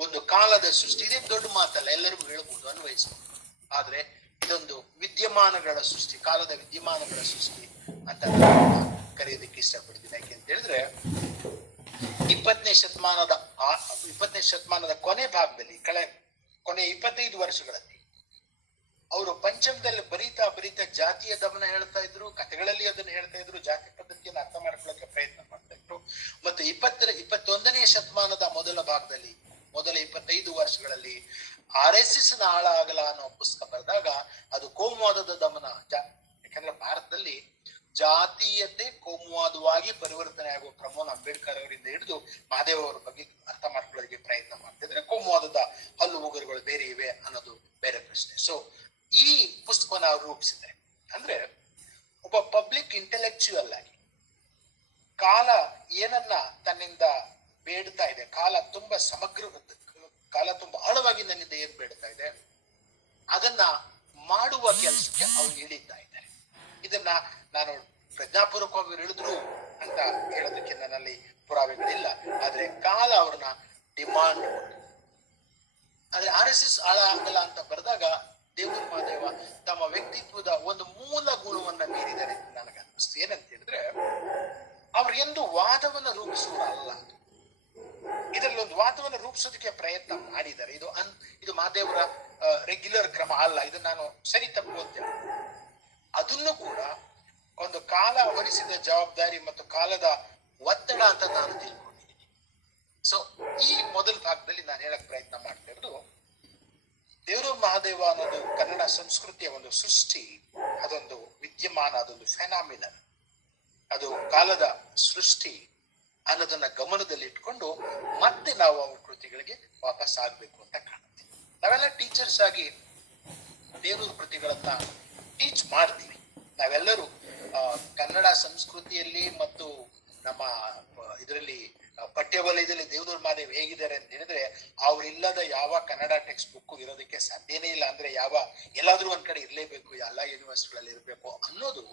ಒಂದು ಕಾಲದ ಸೃಷ್ಟಿ. ಇದೇ ದೊಡ್ಡ ಮಾತಲ್ಲ, ಎಲ್ಲರಿಗೂ ಹೇಳ್ಬೋದು, ಅನ್ವಯಿಸ್ಬೋದು. ಆದ್ರೆ ಇದೊಂದು ವಿದ್ಯಮಾನಗಳ ಸೃಷ್ಟಿ, ಕಾಲದ ವಿದ್ಯಮಾನಗಳ ಸೃಷ್ಟಿ ಅಂತ ಕರೆಯೋದಕ್ಕೆ ಇಷ್ಟಪಡ್ತೀನಿ. ಯಾಕೆ ಅಂತ ಹೇಳಿದ್ರೆ 20ನೇ ಶತಮಾನದ ಕೊನೆ ಭಾಗದಲ್ಲಿ, ಕೊನೆ 25 ವರ್ಷಗಳಲ್ಲಿ ಅವರು ಪಂಚಮದಲ್ಲಿ ಬರೀತಾ ಜಾತಿಯ ದಮನ ಹೇಳ್ತಾ ಇದ್ರು, ಕಥೆಗಳಲ್ಲಿ ಅದನ್ನು ಹೇಳ್ತಾ ಇದ್ರು, ಜಾತಿ ಪದ್ಧತಿಯನ್ನು ಅರ್ಥ ಮಾಡ್ಕೊಳ್ಳೋಕೆ ಪ್ರಯತ್ನ ಮಾಡ್ತಾ ಇದ್ರು. ಮತ್ತು 21ನೇ ಶತಮಾನದ ಮೊದಲ ಭಾಗದಲ್ಲಿ, ಮೊದಲ 25 ವರ್ಷಗಳಲ್ಲಿ RSS ನ ಆಳ ಆಗಲ ಅನ್ನೋ ಪುಸ್ತಕ ಬರೆದಾಗ ಅದು ಕೋಮುವಾದದ ದಮನ. ಯಾಕಂದ್ರೆ ಭಾರತದಲ್ಲಿ ಜಾತೀಯತೆ ಕೋಮುವಾದವಾಗಿ ಪರಿವರ್ತನೆ ಆಗುವ ಕ್ರಮವನ್ನು ಅಂಬೇಡ್ಕರ್ ಅವರಿಂದ ಹಿಡಿದು ಮಹಾದೇವ್ ಅವರ ಬಗ್ಗೆ ಅರ್ಥ ಮಾಡ್ಕೊಳ್ಳೋದಕ್ಕೆ ಪ್ರಯತ್ನ ಮಾಡ್ತಿದ್ರೆ, ಕೋಮುವಾದದ ಹಲ್ಲು ಉಗುರುಗಳು ಬೇರೆ ಇವೆ ಅನ್ನೋದು ಬೇರೆ ಪ್ರಶ್ನೆ. ಸೊ ಈ ಪುಸ್ತಕವನ್ನು ಅವರು ರೂಪಿಸಿದ್ದಾರೆ. ಅಂದ್ರೆ ಒಬ್ಬ ಪಬ್ಲಿಕ್ ಇಂಟೆಲೆಕ್ಚುಯಲ್ ಆಗಿ ಕಾಲ ಏನನ್ನ ತನ್ನಿಂದ ಬೇಡ್ತಾ ಇದೆ, ಕಾಲ ತುಂಬಾ ಕಾಲ ತುಂಬಾ ಆಳವಾಗಿ ನನ್ನಿಂದ ಏನ್ ಬೇಡ್ತಾ ಇದೆ ಅದನ್ನ ಮಾಡುವ ಕೆಲಸಕ್ಕೆ ಅವ್ರು ಇಳಿತಾ ಇದ್ದಾರೆ. ಇದನ್ನ ನಾನು ಪ್ರಜ್ಞಾಪೂರ್ವಕವಾಗಿ ಹೇಳಿದ್ರು ಅಂತ ಹೇಳೋದಕ್ಕೆ ನನ್ನಲ್ಲಿ ಪುರಾವೆಗಳಿಲ್ಲ. ಆದ್ರೆ ಕಾಲ ಅವ್ರನ್ನ ಡಿಮಾಂಡ್ ಕೊಟ್ಟು, ಆದ್ರೆ RSS ಆಳ ಆಗಲ್ಲ ಅಂತ ಬರೆದಾಗ ದೇವನೂರು ಮಹಾದೇವ ತಮ್ಮ ವ್ಯಕ್ತಿತ್ವದ ಒಂದು ಮೂಲ ಗುಣವನ್ನ ಮೀರಿದ್ದಾರೆ ಅಂತ ನನಗೆ ಅನ್ನಿಸ್ತು. ಏನಂತ ಹೇಳಿದ್ರೆ, ಅವ್ರು ಎಂದು ವಾದವನ್ನ ರೂಪಿಸುವಲ್ಲ, ಇದರಲ್ಲಿ ಒಂದು ವಾದವನ್ನು ರೂಪಿಸೋದಕ್ಕೆ ಪ್ರಯತ್ನ ಮಾಡಿದ್ದಾರೆ. ಇದು ಮಹಾದೇವರ ರೆಗ್ಯುಲರ್ ಕ್ರಮ ಅಲ್ಲ. ಇದನ್ನ ನಾನು ಸರಿ ತಪ್ಪು ಅಂತ ಹೇಳ್ತೀನಿ. ಅದನ್ನು ಕೂಡ ಒಂದು ಕಾಲ ವಹಿಸಿದ ಜವಾಬ್ದಾರಿ ಮತ್ತು ಕಾಲದ ಒತ್ತಡ ಅಂತ ನಾನು ತಿಳ್ಕೊಂಡಿದ್ದೀನಿ. ಸೊ ಈ ಮೊದಲ ಭಾಗದಲ್ಲಿ ನಾನು ಹೇಳಕ್ ಪ್ರಯತ್ನ ಮಾಡ್ತಾ ಇರೋದು, ದೇವರೂರು ಮಹಾದೇವ ಅನ್ನೋದು ಕನ್ನಡ ಸಂಸ್ಕೃತಿಯ ಒಂದು ಸೃಷ್ಟಿ, ಅದೊಂದು ವಿದ್ಯಮಾನ, ಅದೊಂದು ಫೆನಾಮಿನಲ್, ಅದು ಕಾಲದ ಸೃಷ್ಟಿ ಅನ್ನೋದನ್ನ ಗಮನದಲ್ಲಿ ಇಟ್ಕೊಂಡು ಮತ್ತೆ ನಾವು ಅವ್ರ ಕೃತಿಗಳಿಗೆ ವಾಪಸ್ ಆಗ್ಬೇಕು ಅಂತ ಕಾಣುತ್ತೆ. ನಾವೆಲ್ಲ ಟೀಚರ್ಸ್ ಆಗಿ ದೇವರೂರು ಕೃತಿಗಳನ್ನ ಟೀಚ್ ಮಾಡ್ತೀವಿ. ನಾವೆಲ್ಲರೂ ಕನ್ನಡ ಸಂಸ್ಕೃತಿಯಲ್ಲಿ ಮತ್ತು ನಮ್ಮ ಇದರಲ್ಲಿ ಪಠ್ಯವಲಯದಲ್ಲಿ ದೇವರೂರು ಮಹಾದೇವ್ ಹೇಗಿದ್ದಾರೆ ಅಂತ ಹೇಳಿದ್ರೆ, ಅವ್ರಿಲ್ಲದ ಯಾವ ಕನ್ನಡ ಟೆಕ್ಸ್ಟ್ ಬುಕ್ ಇರೋದಕ್ಕೆ ಸಾಧ್ಯನೇ ಇಲ್ಲ. ಅಂದ್ರೆ ಎಲ್ಲಾದ್ರೂ ಒಂದ್ ಕಡೆ ಇರ್ಲೇಬೇಕು, ಎಲ್ಲಾ ಯೂನಿವರ್ಸಿಟಿಗಳಲ್ಲಿ ಇರಬೇಕು ಅನ್ನೋದು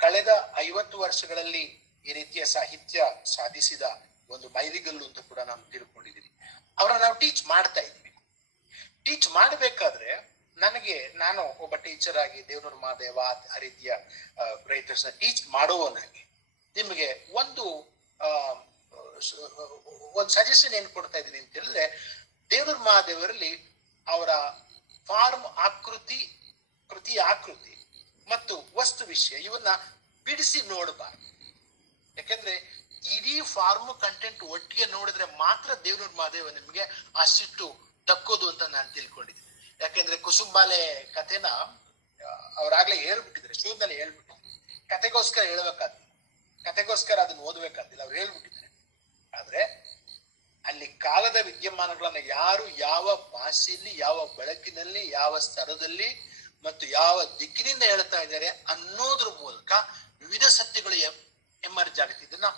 ಕಳೆದ 50 ವರ್ಷಗಳಲ್ಲಿ ಈ ರೀತಿಯ ಸಾಹಿತ್ಯ ಸಾಧಿಸಿದ ಒಂದು ಮೈಲಿಗಲ್ಲು ಅಂತ ಕೂಡ ನಾವು ತಿಳ್ಕೊಂಡಿದೀವಿ. ಅವ್ರನ್ನ ನಾವು ಟೀಚ್ ಮಾಡ್ತಾ ಇದ್ವಿ. ಟೀಚ್ ಮಾಡ್ಬೇಕಾದ್ರೆ ನಾನು ಒಬ್ಬ ಟೀಚರ್ ಆಗಿ ದೇವರೂರು ಮಹಾದೇವ ಆ ರೀತಿಯ ರೈಟರ್ಸ್ ನ ಟೀಚ್ ಮಾಡುವವನಾಗಿ ನಿಮಗೆ ಒಂದು ಸಜೆಷನ್ ಏನ್ ಕೊಡ್ತಾ ಇದೀನಿ ಅಂತ ಹೇಳಿದ್ರೆ, ದೇವರೂರು ಮಹಾದೇವರಲ್ಲಿ ಅವರ ಫಾರ್ಮ್ ಆಕೃತಿ, ಕೃತಿಯ ಆಕೃತಿ ಮತ್ತು ವಸ್ತು ವಿಷಯ ಇವನ್ನ ಬಿಡಿಸಿ ನೋಡಬಾರ್ದು. ಯಾಕೆಂದ್ರೆ ಇಡೀ ಫಾರ್ಮ್ ಕಂಟೆಂಟ್ ಒಟ್ಟಿಗೆ ನೋಡಿದ್ರೆ ಮಾತ್ರ ದೇವರೂರು ಮಹಾದೇವ ನಿಮ್ಗೆ ಆ ಸಿಟ್ಟು ದಕ್ಕೋದು ಅಂತ ನಾನು ತಿಳ್ಕೊಂಡಿದ್ದೀನಿ. ಯಾಕೆಂದ್ರೆ ಕುಸುಂಬಾಲೆ ಕಥೆನ ಅವ್ರಾಗ್ಲೇ ಹೇಳ್ಬಿಟ್ಟಿದ್ರೆ, ಶೋನಲ್ಲಿ ಹೇಳ್ಬಿಟ್ಟಿದ್ರು. ಕತೆಗೋಸ್ಕರ ಹೇಳ್ಬೇಕಾದ್ದಿಲ್ಲ, ಕತೆಗೋಸ್ಕರ ಅದನ್ನ ಓದ್ಬೇಕಾದಿಲ್ಲ, ಅವ್ರು ಹೇಳ್ಬಿಟ್ಟಿದ್ದಾರೆ. ಆದ್ರೆ ಅಲ್ಲಿ ಕಾಲದ ವಿದ್ಯಮಾನಗಳನ್ನ ಯಾರು ಯಾವ ಭಾಷೆಯಲ್ಲಿ, ಯಾವ ಬೆಳಕಿನಲ್ಲಿ, ಯಾವ ಸ್ತರದಲ್ಲಿ ಮತ್ತು ಯಾವ ದಿಕ್ಕಿನಿಂದ ಹೇಳ್ತಾ ಇದ್ದಾರೆ ಅನ್ನೋದ್ರ ಮೂಲಕ ವಿವಿಧ ಸತ್ಯಗಳು ಎಮರ್ಜ್ ಆಗುತ್ತೆ. ಇದನ್ನ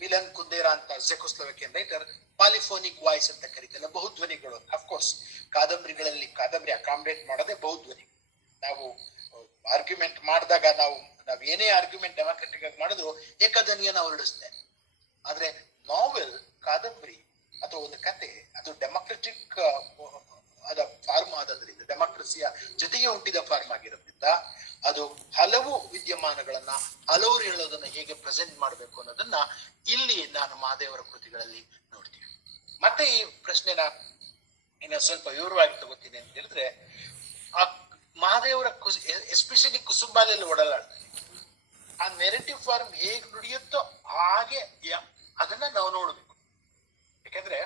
ಮಿಲನ್ ಕುಂದೇರಾ ಅಂತ ಜೆಕೋಸ್ಲೋವಾಕಿಯನ್ ರೈಟರ್ ಪಾಲಿಫೋನಿಕ್ ವಾಯ್ಸ್ ಅಂತ ಕರೀತಾರೆ, ಬಹುಧ್ವನಿಗಳು. ಅಫ್ಕೋರ್ಸ್ ಕಾದಂಬರಿಗಳಲ್ಲಿ ಕಾದಂಬರಿ ಅಕಾಮಡೇಟ್ ಮಾಡೋದೇ ಬಹುಧ್ವನಿ. ನಾವು ಆರ್ಗ್ಯುಮೆಂಟ್ ಮಾಡಿದಾಗ ನಾವ್ ಏನೇ ಆರ್ಗ್ಯುಮೆಂಟ್ ಡೆಮಾಕ್ರೆಟಿಕ್ ಆಗಿ ಮಾಡಿದ್ರು ಏಕಧ್ವನಿಯನ್ನ ಹೊರಡಿಸ್ತೇವೆ. ಆದ್ರೆ ನಾವೆಲ್, ಕಾದಂಬರಿ ಅಥವಾ ಒಂದು ಕತೆ ಅದು ಡೆಮಾಕ್ರೆಟಿಕ್ ಅದ ಫಾರ್ಮ್ ಆದ್ರಿಂದ, ಡೆಮಾಕ್ರಸಿಯ ಜೊತೆಗೆ ಹುಟ್ಟಿದ ಫಾರ್ಮ್ ಆಗಿರೋದ್ರಿಂದ ಅದು ಹಲವು ವಿದ್ಯಮಾನಗಳನ್ನ ಹಲವರು ಹೇಳೋದನ್ನ ಹೇಗೆ ಪ್ರೆಸೆಂಟ್ ಮಾಡ್ಬೇಕು ಅನ್ನೋದನ್ನ ಇಲ್ಲಿ ನಾನು ಮಹಾದೇವರ ಕೃತಿಗಳಲ್ಲಿ ನೋಡ್ತೀವಿ. ಮತ್ತೆ ಈ ಪ್ರಶ್ನೆನ ಇನ್ನ ಸ್ವಲ್ಪ ವಿವರವಾಗಿ ತಗೋತೀನಿ ಅಂತ ಹೇಳಿದ್ರೆ, ಆ ಮಹಾದೇವರ ಎಸ್ಪೆಷಲಿ ಕುಸುಂಬಾಲೆಯಲ್ಲಿ ಓಡಲಾಡ್ತಾರೆ. ಆ ನೆರೆಟಿವ್ ಫಾರ್ಮ್ ಹೇಗ್ ನುಡಿಯುತ್ತೋ ಹಾಗೆ ಅದನ್ನ ನಾವು ನೋಡ್ಬೇಕು. ಯಾಕಂದ್ರೆ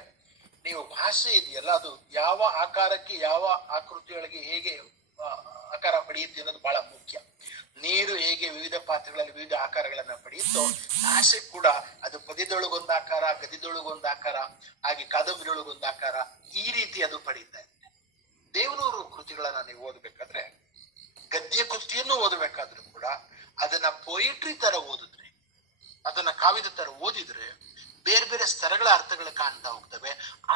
ನೀವು ಭಾಷೆ ಇದೆಯಲ್ಲ, ಅದು ಯಾವ ಆಕಾರಕ್ಕೆ ಯಾವ ಆಕೃತಿಯೊಳಗೆ ಹೇಗೆ ಆಕಾರ ಪಡೆಯುತ್ತೆ ಅನ್ನೋದು ಬಹಳ ಮುಖ್ಯ. ನೀರು ಹೇಗೆ ವಿವಿಧ ಪಾತ್ರಗಳಲ್ಲಿ ವಿವಿಧ ಆಕಾರಗಳನ್ನ ಪಡೆಯುತ್ತೋ, ಭಾಷೆ ಕೂಡ ಅದು ಪದ್ಯದೊಳಗೊಂದು ಆಕಾರ, ಗದ್ಯದೊಳಗೊಂದು ಆಕಾರ, ಹಾಗೆ ಕಾದಂಬರಿಯೊಳಗೊಂದು ಆಕಾರ, ಈ ರೀತಿ ಅದು ಪಡೆಯುತ್ತಾ ಇದೆ. ದೇವನೂರು ಕೃತಿಗಳನ್ನ ನೀವು ಓದಬೇಕಾದ್ರೆ, ಗದ್ಯ ಕೃತಿಯನ್ನು ಓದಬೇಕಾದ್ರೂ ಕೂಡ ಅದನ್ನ ಪೊಯಿಟ್ರಿ ತರ ಓದಿದ್ರೆ, ಅದನ್ನ ಕಾವ್ಯದ ತರ ಓದಿದ್ರೆ ಬೇರೆ ಬೇರೆ ಸ್ತರಗಳ ಅರ್ಥಗಳು ಕಾಣ್ತಾ ಹೋಗ್ತವೆ.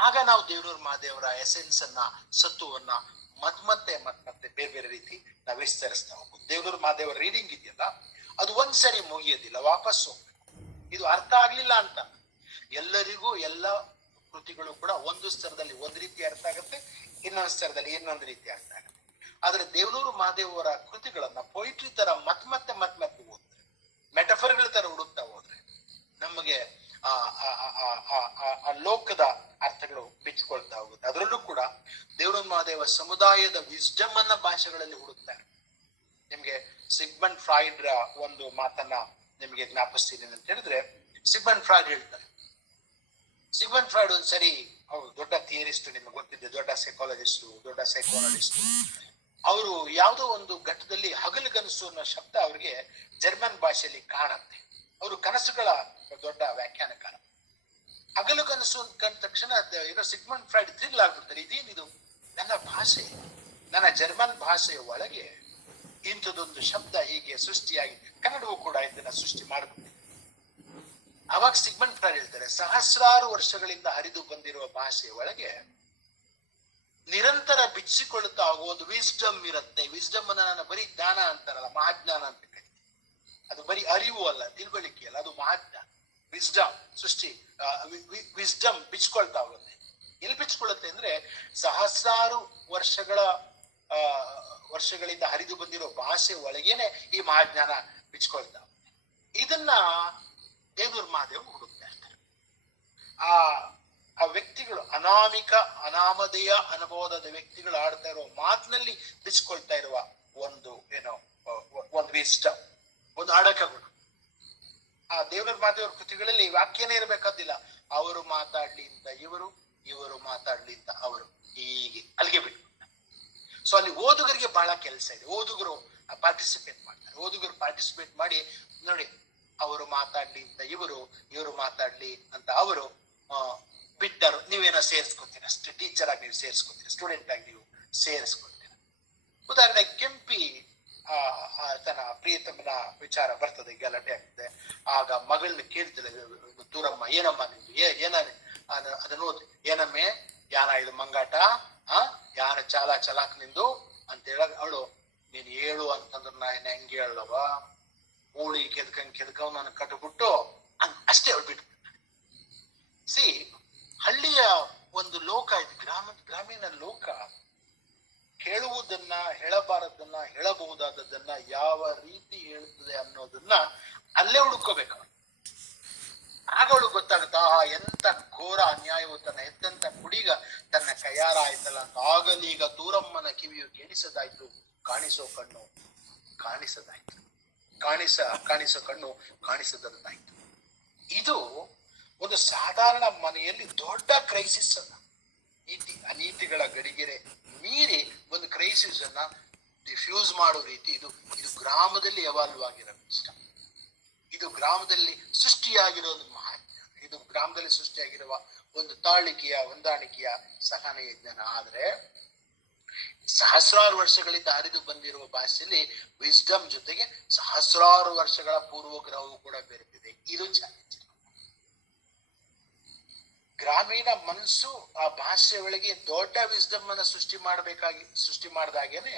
ಆಗ ನಾವು ದೇವನೂರು ಮಹಾದೇವರ ಎಸೆನ್ಸ್ ಅನ್ನ, ಸತ್ವವನ್ನ ಮತ್ತೆ ಬೇರೆ ಬೇರೆ ರೀತಿ ನಾವು ವಿಸ್ತರಿಸ್ತಾ ಹೋಗ್ಬೋದು. ದೇವನೂರು ಮಹಾದೇವರ ರೀಡಿಂಗ್ ಇದೆಯಲ್ಲ, ಅದು ಒಂದ್ಸರಿ ಮುಗಿಯೋದಿಲ್ಲ, ವಾಪಸ್ ಹೋಗ್ಬೇಕು. ಇದು ಅರ್ಥ ಆಗ್ಲಿಲ್ಲ ಅಂತ ಎಲ್ಲರಿಗೂ ಎಲ್ಲ ಕೃತಿಗಳು ಕೂಡ ಒಂದು ಸ್ತರದಲ್ಲಿ ಒಂದು ರೀತಿ ಅರ್ಥ ಆಗುತ್ತೆ, ಇನ್ನೊಂದು ಸ್ತರದಲ್ಲಿ ಇನ್ನೊಂದು ರೀತಿ ಅರ್ಥ ಆಗುತ್ತೆ. ಆದ್ರೆ ದೇವನೂರು ಮಹಾದೇವರ ಕೃತಿಗಳನ್ನ ಪೊಯಿಟ್ರಿ ತರ ಮತ್ತೆ ಓದಿದ್ರೆ, ಮೆಟಫರ್ಗಳ ತರ ಹುಡುಕ್ತಾ ಹೋದ್ರೆ ನಮಗೆ ಆ ಲೋಕದ ಅರ್ಥಗಳು ಬಿಚ್ಕೊಳ್ತಾ ಹೋಗುತ್ತೆ. ಅದರಲ್ಲೂ ಕೂಡ ದೇವನೂರು ಮಹಾದೇವ ಸಮುದಾಯದ ವಿಸ್ಡಮ್ ಅನ್ನ ಭಾಷೆಗಳಲ್ಲಿ ಹುಡುಕ್ತಾರೆ. ನಿಮ್ಗೆ ಸಿಗ್ಮಂಡ್ ಫ್ರಾಯ್ಡ್ ಒಂದು ಮಾತನ್ನ ನಿಮ್ಗೆ ಜ್ಞಾಪಿಸ್ತೀನಿ ಅಂತ ಹೇಳಿದ್ರೆ, ಸಿಗ್ಮಂಡ್ ಫ್ರಾಯ್ಡ್ ಹೇಳ್ತಾರೆ, ಸಿಗ್ಮಂಡ್ ಫ್ರಾಯ್ಡ್ ಒಂದ್ಸರಿ ಅವರು ದೊಡ್ಡ ಥಿಯರಿಸ್ಟ್, ನಿಮ್ಗೆ ಗೊತ್ತಿದೆ, ದೊಡ್ಡ ಸೈಕಾಲಜಿಸ್ಟ್, ದೊಡ್ಡ ಸೈಕಾಲಜಿಸ್ಟ್. ಅವರು ಯಾವುದೋ ಒಂದು ಘಟ್ಟದಲ್ಲಿ ಹಗಲುಗನಸು ಅನ್ನೋ ಶಬ್ದ ಅವ್ರಿಗೆ ಜರ್ಮನ್ ಭಾಷೆಯಲ್ಲಿ ಕಾಣುತ್ತೆ. ಅವರು ಕನಸುಗಳ ದೊಡ್ಡ ವ್ಯಾಖ್ಯಾನಕಾರ. ಹಗಲುಗನಸು ಕಂಡ ತಕ್ಷಣ ಸಿಗ್ಮಂಡ್ ಫ್ರಾಯ್ಡ್ ಥ್ರಿಲ್ ಆಗ್ಬಿಡ್ತಾರೆ, ಇದೇನಿದು, ನನ್ನ ಭಾಷೆ, ನನ್ನ ಜರ್ಮನ್ ಭಾಷೆಯ ಒಳಗೆ ಇಂಥದೊಂದು ಶಬ್ದ ಹೀಗೆ ಸೃಷ್ಟಿಯಾಗಿ ಕನ್ನಡವೂ ಕೂಡ ಇದನ್ನ ಸೃಷ್ಟಿ ಮಾಡಿಬಿಟ್ಟಿದೆ. ಅವಾಗ ಸಿಗ್ಮಂಡ್ ಫ್ರಾಯ್ಡ್ ಹೇಳ್ತಾರೆ, ಸಹಸ್ರಾರು ವರ್ಷಗಳಿಂದ ಹರಿದು ಬಂದಿರುವ ಭಾಷೆಯ ಒಳಗೆ ನಿರಂತರ ಬಿಚ್ಚಿಕೊಳ್ಳುತ್ತಾ ಆಗುವ ಒಂದು ವಿಸ್ಡಮ್ ಇರುತ್ತೆ. ವಿಸ್ಡಮ್ ಅನ್ನ ನಾನು ಬರೀ ಜ್ಞಾನ ಅಂತಾರಲ್ಲ, ಮಹಾಜ್ಞಾನ ಅಂತ ಕರೀತೀನಿ. ಅದು ಬರೀ ಅರಿವು ಅಲ್ಲ, ತಿಳುವಳಿಕೆ ಅಲ್ಲ, ಅದು ಮಹಾಜ್ಞಾನ, ವಿಸ್ಡಮ್ ಸೃಷ್ಟಿ. ವಿಸ್ಡಮ್ ಬಿಚ್ಕೊಳ್ತಾ ಹೋಗುತ್ತೆ. ಎಲ್ಲಿ ಬಿಚ್ಕೊಳ್ಳುತ್ತೆ ಅಂದ್ರೆ ಸಹಸ್ರಾರು ವರ್ಷಗಳಿಂದ ಹರಿದು ಬಂದಿರೋ ಭಾಷೆ ಒಳಗೇನೆ ಈ ಮಹಾಜ್ಞಾನ ಬಿಚ್ಕೊಳ್ತಾ. ಇದನ್ನ ದೇವನೂರು ಮಹಾದೇವ್ ಹುಡುಕ್ತಾ ಇರ್ತಾರೆ. ಆ ಆ ವ್ಯಕ್ತಿಗಳು ಅನಾಮಧೇಯ ಅನುಭವದ ವ್ಯಕ್ತಿಗಳು ಆಡ್ತಾ ಇರುವ ಮಾತಿನಲ್ಲಿ ಬಿಚ್ಕೊಳ್ತಾ ಇರುವ ಒಂದು ಒಂದು ವಿಸ್ಡಮ್, ಒಂದು ಅಡಕಗಳು. ಆ ದೇವರ ಮಾದೇವರ ಕೃತಿಗಳಲ್ಲಿ ವಾಕ್ಯನೇ ಇರಬೇಕಾದಿಲ್ಲ. ಅವರು ಮಾತಾಡ್ಲಿ ಅಂತ ಇವರು, ಇವರು ಮಾತಾಡ್ಲಿ ಅಂತ ಅವರು, ಹೀಗೆ ಅಲ್ಲಿಗೆ ಬಿಟ್ಟು. ಸೊ ಅಲ್ಲಿ ಓದುಗರಿಗೆ ಬಹಳ ಕೆಲಸ ಇದೆ. ಓದುಗರು ಪಾರ್ಟಿಸಿಪೇಟ್ ಮಾಡ್ತಾರೆ. ಓದುಗರು ಪಾರ್ಟಿಸಿಪೇಟ್ ಮಾಡಿ ನೋಡಿ, ಅವರು ಮಾತಾಡ್ಲಿ ಅಂತ ಇವರು, ಇವರು ಮಾತಾಡ್ಲಿ ಅಂತ ಅವರು ಬಿಟ್ಟರು. ನೀವೇನೋ ಸೇರಿಸ್ಕೊತೀರ, ಟೀಚರ್ ಆಗಿ ನೀವು ಸೇರಿಸ್ಕೊತೀರ, ಸ್ಟೂಡೆಂಟ್ ಆಗಿ ನೀವು ಸೇರಿಸ್ಕೊತೀರ. ಉದಾಹರಣೆಗೆ ಕೆಂಪಿ ತನ್ನ ಪ್ರಿಯತಮನ ವಿಚಾರ ಬರ್ತದೆ, ಗಲಾಟೆ ಆಗ್ತದೆ. ಆಗ ಮಗಳನ್ನ ಕೇಳ್ತಿಲ್ಲ, ದೂರಮ್ಮ ಏನಮ್ಮ ನಿಮ್ದು ಏನ ಅದನ್ನು ಏನಮ್ಮೆ ಯಾನ ಇದು ಮಂಗಾಟ, ಯಾನ ಚಲಾಕ್ ನಿಂದು ಅಂತ ಹೇಳಕ್ ಅವಳು, ನೀನ್ ಹೇಳು ಅಂತಂದ್ರ ನಾ ಹೆಂಗೆ ಹೇಳವ, ಹೋಳಿ ಕೆದ್ಕವ್ ನಾನು ಕಟ್ಬಿಟ್ಟು ಅಷ್ಟೇ ಅವಳು ಬಿಟ್ಟು. ಸಿ, ಹಳ್ಳಿಯ ಒಂದು ಲೋಕ ಇದು, ಗ್ರಾಮೀಣ ಲೋಕ ಹೇಳುವುದನ್ನ, ಹೇಳಬಾರದನ್ನ, ಹೇಳಬಹುದಾದದನ್ನ ಯಾವ ರೀತಿ ಹೇಳ್ತದೆ ಅನ್ನೋದನ್ನ ಅಲ್ಲೇ ಹುಡುಕೋಬೇಕು. ಆಗ ಅವಳು ಗೊತ್ತಾಗುತ್ತಾ, ಎಂತ ಘೋರ ಅನ್ಯಾಯವು ತನ್ನ ಎಂತೆಂತ ಕುಡಿಗ ತನ್ನ ಕೈಯಾರ ಆಯ್ತಲ್ಲ ಅಂತ. ಆಗಲೀಗ ದೂರಮ್ಮನ ಕಿವಿಯು ಕೇಳಿಸದಾಯ್ತು, ಕಾಣಿಸೋ ಕಣ್ಣು ಕಾಣಿಸದಾಯ್ತು, ಕಾಣಿಸೋ ಕಣ್ಣು ಕಾಣಿಸದಂತಾಯ್ತು. ಇದು ಒಂದು ಸಾಧಾರಣ ಮನೆಯಲ್ಲಿ ದೊಡ್ಡ ಕ್ರೈಸಿಸ್ ಅನ್ನ, ಅನೀತಿಗಳ ಗಡಿಗೆರೆ ಮೀರಿ ಒಂದು ಕ್ರೈಸಿಸ್ ಅನ್ನ ಡಿಫ್ಯೂಸ್ ಮಾಡೋ ರೀತಿ ಇದು ಗ್ರಾಮದಲ್ಲಿ ಎವಾಲ್ವ್ ಆಗಿರೋ ಸಿಸ್ಟಮ್. ಇದು ಗ್ರಾಮದಲ್ಲಿ ಸೃಷ್ಟಿಯಾಗಿರೋ ಒಂದು ಮಹಾಜ್ಞಾನ. ಇದು ಗ್ರಾಮದಲ್ಲಿ ಸೃಷ್ಟಿಯಾಗಿರುವ ಒಂದು ತಾಳಿಕೆಯ, ಹೊಂದಾಣಿಕೆಯ, ಸಹನೆಯ ಜ್ಞಾನ. ಆದ್ರೆ ಸಹಸ್ರಾರು ವರ್ಷಗಳಿಂದ ಹರಿದು ಬಂದಿರುವ ಭಾಷೆಯಲ್ಲಿ ವಿಸ್ಡಮ್ ಜೊತೆಗೆ ಸಹಸ್ರಾರು ವರ್ಷಗಳ ಪೂರ್ವಗ್ರಹವು ಕೂಡ ಬೆರೆತಿದೆ. ಇದು ಚಾಲೆಂಜ್. ಗ್ರಾಮೀಣ ಮನಸ್ಸು ಆ ಭಾಷೆ ಒಳಗೆ ದೊಡ್ಡ ವಿಸ್ಡಮ್ ಅನ್ನ ಸೃಷ್ಟಿ ಮಾಡಿದಾಗೇನೆ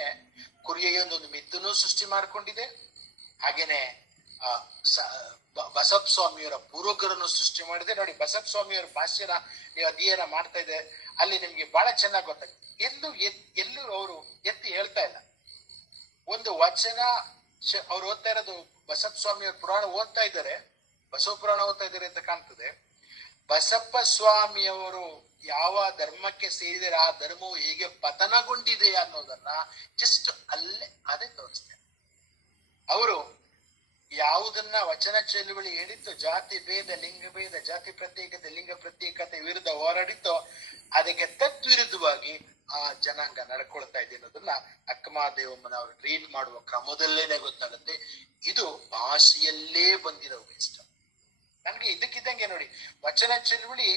ಕುರಿಯೊಂದೊಂದು ಮಿತ್ತನ್ನು ಸೃಷ್ಟಿ ಮಾಡ್ಕೊಂಡಿದೆ. ಹಾಗೇನೆ ಬಸಪ್ಪ ಸ್ವಾಮಿಯವರ ಪೂರ್ವಗ್ರಹನ್ನು ಸೃಷ್ಟಿ ಮಾಡಿದೆ. ನೋಡಿ, ಬಸಪ್ಪ ಸ್ವಾಮಿಯವರ ಭಾಷೆನ ನೀವು ಅಧ್ಯಯನ ಮಾಡ್ತಾ ಇದೆ, ಅಲ್ಲಿ ನಿಮ್ಗೆ ಬಹಳ ಚೆನ್ನಾಗಿ ಗೊತ್ತಾಗ್ತದೆ. ಎಲ್ಲೂ ಅವರು ಎತ್ತಿ ಹೇಳ್ತಾ ಇಲ್ಲ. ಒಂದು ವಚನ ಅವ್ರು ಓದ್ತಾ ಇರೋದು ಬಸಪ್ಪ ಸ್ವಾಮಿಯವರ ಪುರಾಣ ಓದ್ತಾ ಇದ್ದಾರೆ, ಬಸವ ಪುರಾಣ ಓದ್ತಾ ಇದ್ದಾರೆ ಅಂತ ಕಾಣ್ತದೆ. ಬಸಪ್ಪ ಸ್ವಾಮಿಯವರು ಯಾವ ಧರ್ಮಕ್ಕೆ ಸೇರಿದರೆ ಆ ಧರ್ಮವು ಹೇಗೆ ಪತನಗೊಂಡಿದೆ ಅನ್ನೋದನ್ನ ಜಸ್ಟ್ ಅದೇ ತೋರಿಸ್ತೇನೆ. ಅವರು ಯಾವುದನ್ನ ವಚನ ಚಳುವಳಿ ಹೇಳಿತ್ತು, ಜಾತಿ ಭೇದ, ಲಿಂಗ ಭೇದ, ಜಾತಿ ಪ್ರತ್ಯೇಕತೆ, ಲಿಂಗ ಪ್ರತ್ಯೇಕತೆ ವಿರುದ್ಧ ಹೋರಾಡಿತ್ತು, ಅದಕ್ಕೆ ತದ್ವಿರುದ್ಧವಾಗಿ ಆ ಜನಾಂಗ ನಡ್ಕೊಳ್ತಾ ಇದೆ ಅನ್ನೋದನ್ನ ಅಕ್ಕಮಹಾದೇವಮ್ಮನ ಅವರು ಟ್ರೀಟ್ ಮಾಡುವ ಕ್ರಮದಲ್ಲೇನೆ ಗೊತ್ತಾಗುತ್ತೆ. ಇದು ಭಾಷೆಯಲ್ಲೇ ಬಂದಿರೋ ವೇಸ್ಟ್. ನನ್ಗೆ ಇದಕ್ಕಿದ್ದಂಗೆ ನೋಡಿ, ವಚನ ಚಳುವಳಿ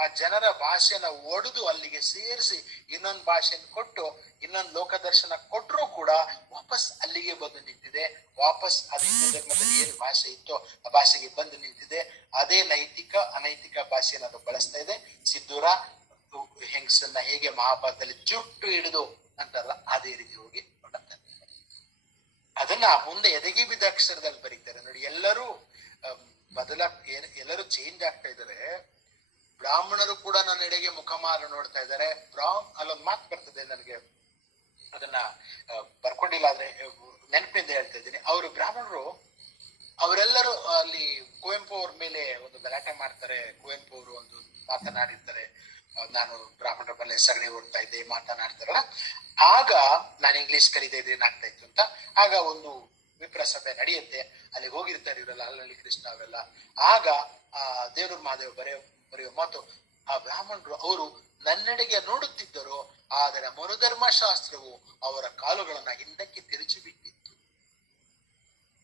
ಆ ಜನರ ಭಾಷೆನ ಒಡೆದು ಅಲ್ಲಿಗೆ ಸೇರಿಸಿ ಇನ್ನೊಂದು ಭಾಷೆಯನ್ನು ಕೊಟ್ಟು ಇನ್ನೊಂದು ಲೋಕದರ್ಶನ ಕೊಟ್ಟರೂ ಕೂಡ ವಾಪಸ್ ಅಲ್ಲಿಗೆ ಬಂದು ನಿಂತಿದೆ. ವಾಪಸ್ ಅದು ಹಿಂದೂ ಧರ್ಮದಲ್ಲಿ ಏನು ಭಾಷೆ ಇತ್ತೋ ಆ ಭಾಷೆಗೆ ಬಂದು ನಿಂತಿದೆ. ಅದೇ ನೈತಿಕ ಅನೈತಿಕ ಭಾಷೆಯನ್ನು ಅದು ಬಳಸ್ತಾ ಇದೆ. ಸಿದ್ದೂರ ಹೆಂಗಸನ್ನ ಹೇಗೆ ಮಹಾಭಾರತದಲ್ಲಿ ಜುಟ್ಟು ಹಿಡಿದು ಅಂತಾರಲ್ಲ, ಅದೇ ರೀತಿ ಹೋಗಿ ನೋಡುತ್ತಾರೆ. ಅದನ್ನ ಮುಂದೆ ಎದೆಗೆ ಬಿದ್ದ ಅಕ್ಷರದಲ್ಲಿ ಬರೀತಾರೆ ನೋಡಿ. ಎಲ್ಲರೂ ಎಲ್ಲರೂ ಚೇಂಜ್ ಆಗ್ತಾ ಇದ್ದಾರೆ. ಬ್ರಾಹ್ಮಣರು ಕೂಡ ನನ್ನ ಎಡೆಗೆ ಮುಖಮಾರ ನೋಡ್ತಾ ಇದ್ದಾರೆ. ಅಲ್ಲೊಂದು ಮಾತು ಬರ್ತದೆ ನನಗೆ, ಅದನ್ನ ಬರ್ಕೊಂಡಿಲ್ಲ, ಆದ್ರೆ ನೆನಪಿನಿಂದ ಹೇಳ್ತಾ ಇದ್ದೀನಿ. ಅವರು ಬ್ರಾಹ್ಮಣರು ಅವರೆಲ್ಲರೂ ಅಲ್ಲಿ ಕುವೆಂಪು ಅವ್ರ ಮೇಲೆ ಒಂದು ಗಲಾಟೆ ಮಾಡ್ತಾರೆ. ಕುವೆಂಪು ಅವರು ಒಂದು ಮಾತನಾಡಿರ್ತಾರೆ, ನಾನು ಬ್ರಾಹ್ಮಣರ ಮೇಲೆ ಸಗಣಿ ಓಡ್ತಾ ಇದ್ದೆ ಮಾತನಾಡ್ತಾರಲ್ಲ. ಆಗ ನಾನು ಇಂಗ್ಲಿಷ್ ಕಲಿತಾ ಇದ್ರೆ ಏನಾಗ್ತಾ ಇತ್ತು ಅಂತ. ಆಗ ಒಂದು ವಿಪ್ರ ಸಭೆ ನಡೆಯುತ್ತೆ, ಅಲ್ಲಿಗೆ ಹೋಗಿರ್ತಾರೆ ಇವರೆಲ್ಲ, ಅಲ್ಲಲ್ಲಿ ಕೃಷ್ಣ ಅವೆಲ್ಲ. ಆಗ ದೇವ್ರ ಮಹಾದೇವ ಬರೆಯುವ ಮಾತು, ಆ ಬ್ರಾಹ್ಮಣರು ಅವರು ನನ್ನೆಡೆಗೆ ನೋಡುತ್ತಿದ್ದರು, ಆದರೆ ಮನುಧರ್ಮಶಾಸ್ತ್ರವು ಅವರ ಕಾಲುಗಳನ್ನ ಹಿಂದಕ್ಕೆ ತಿರುಚಿ ಬಿಟ್ಟಿತ್ತು.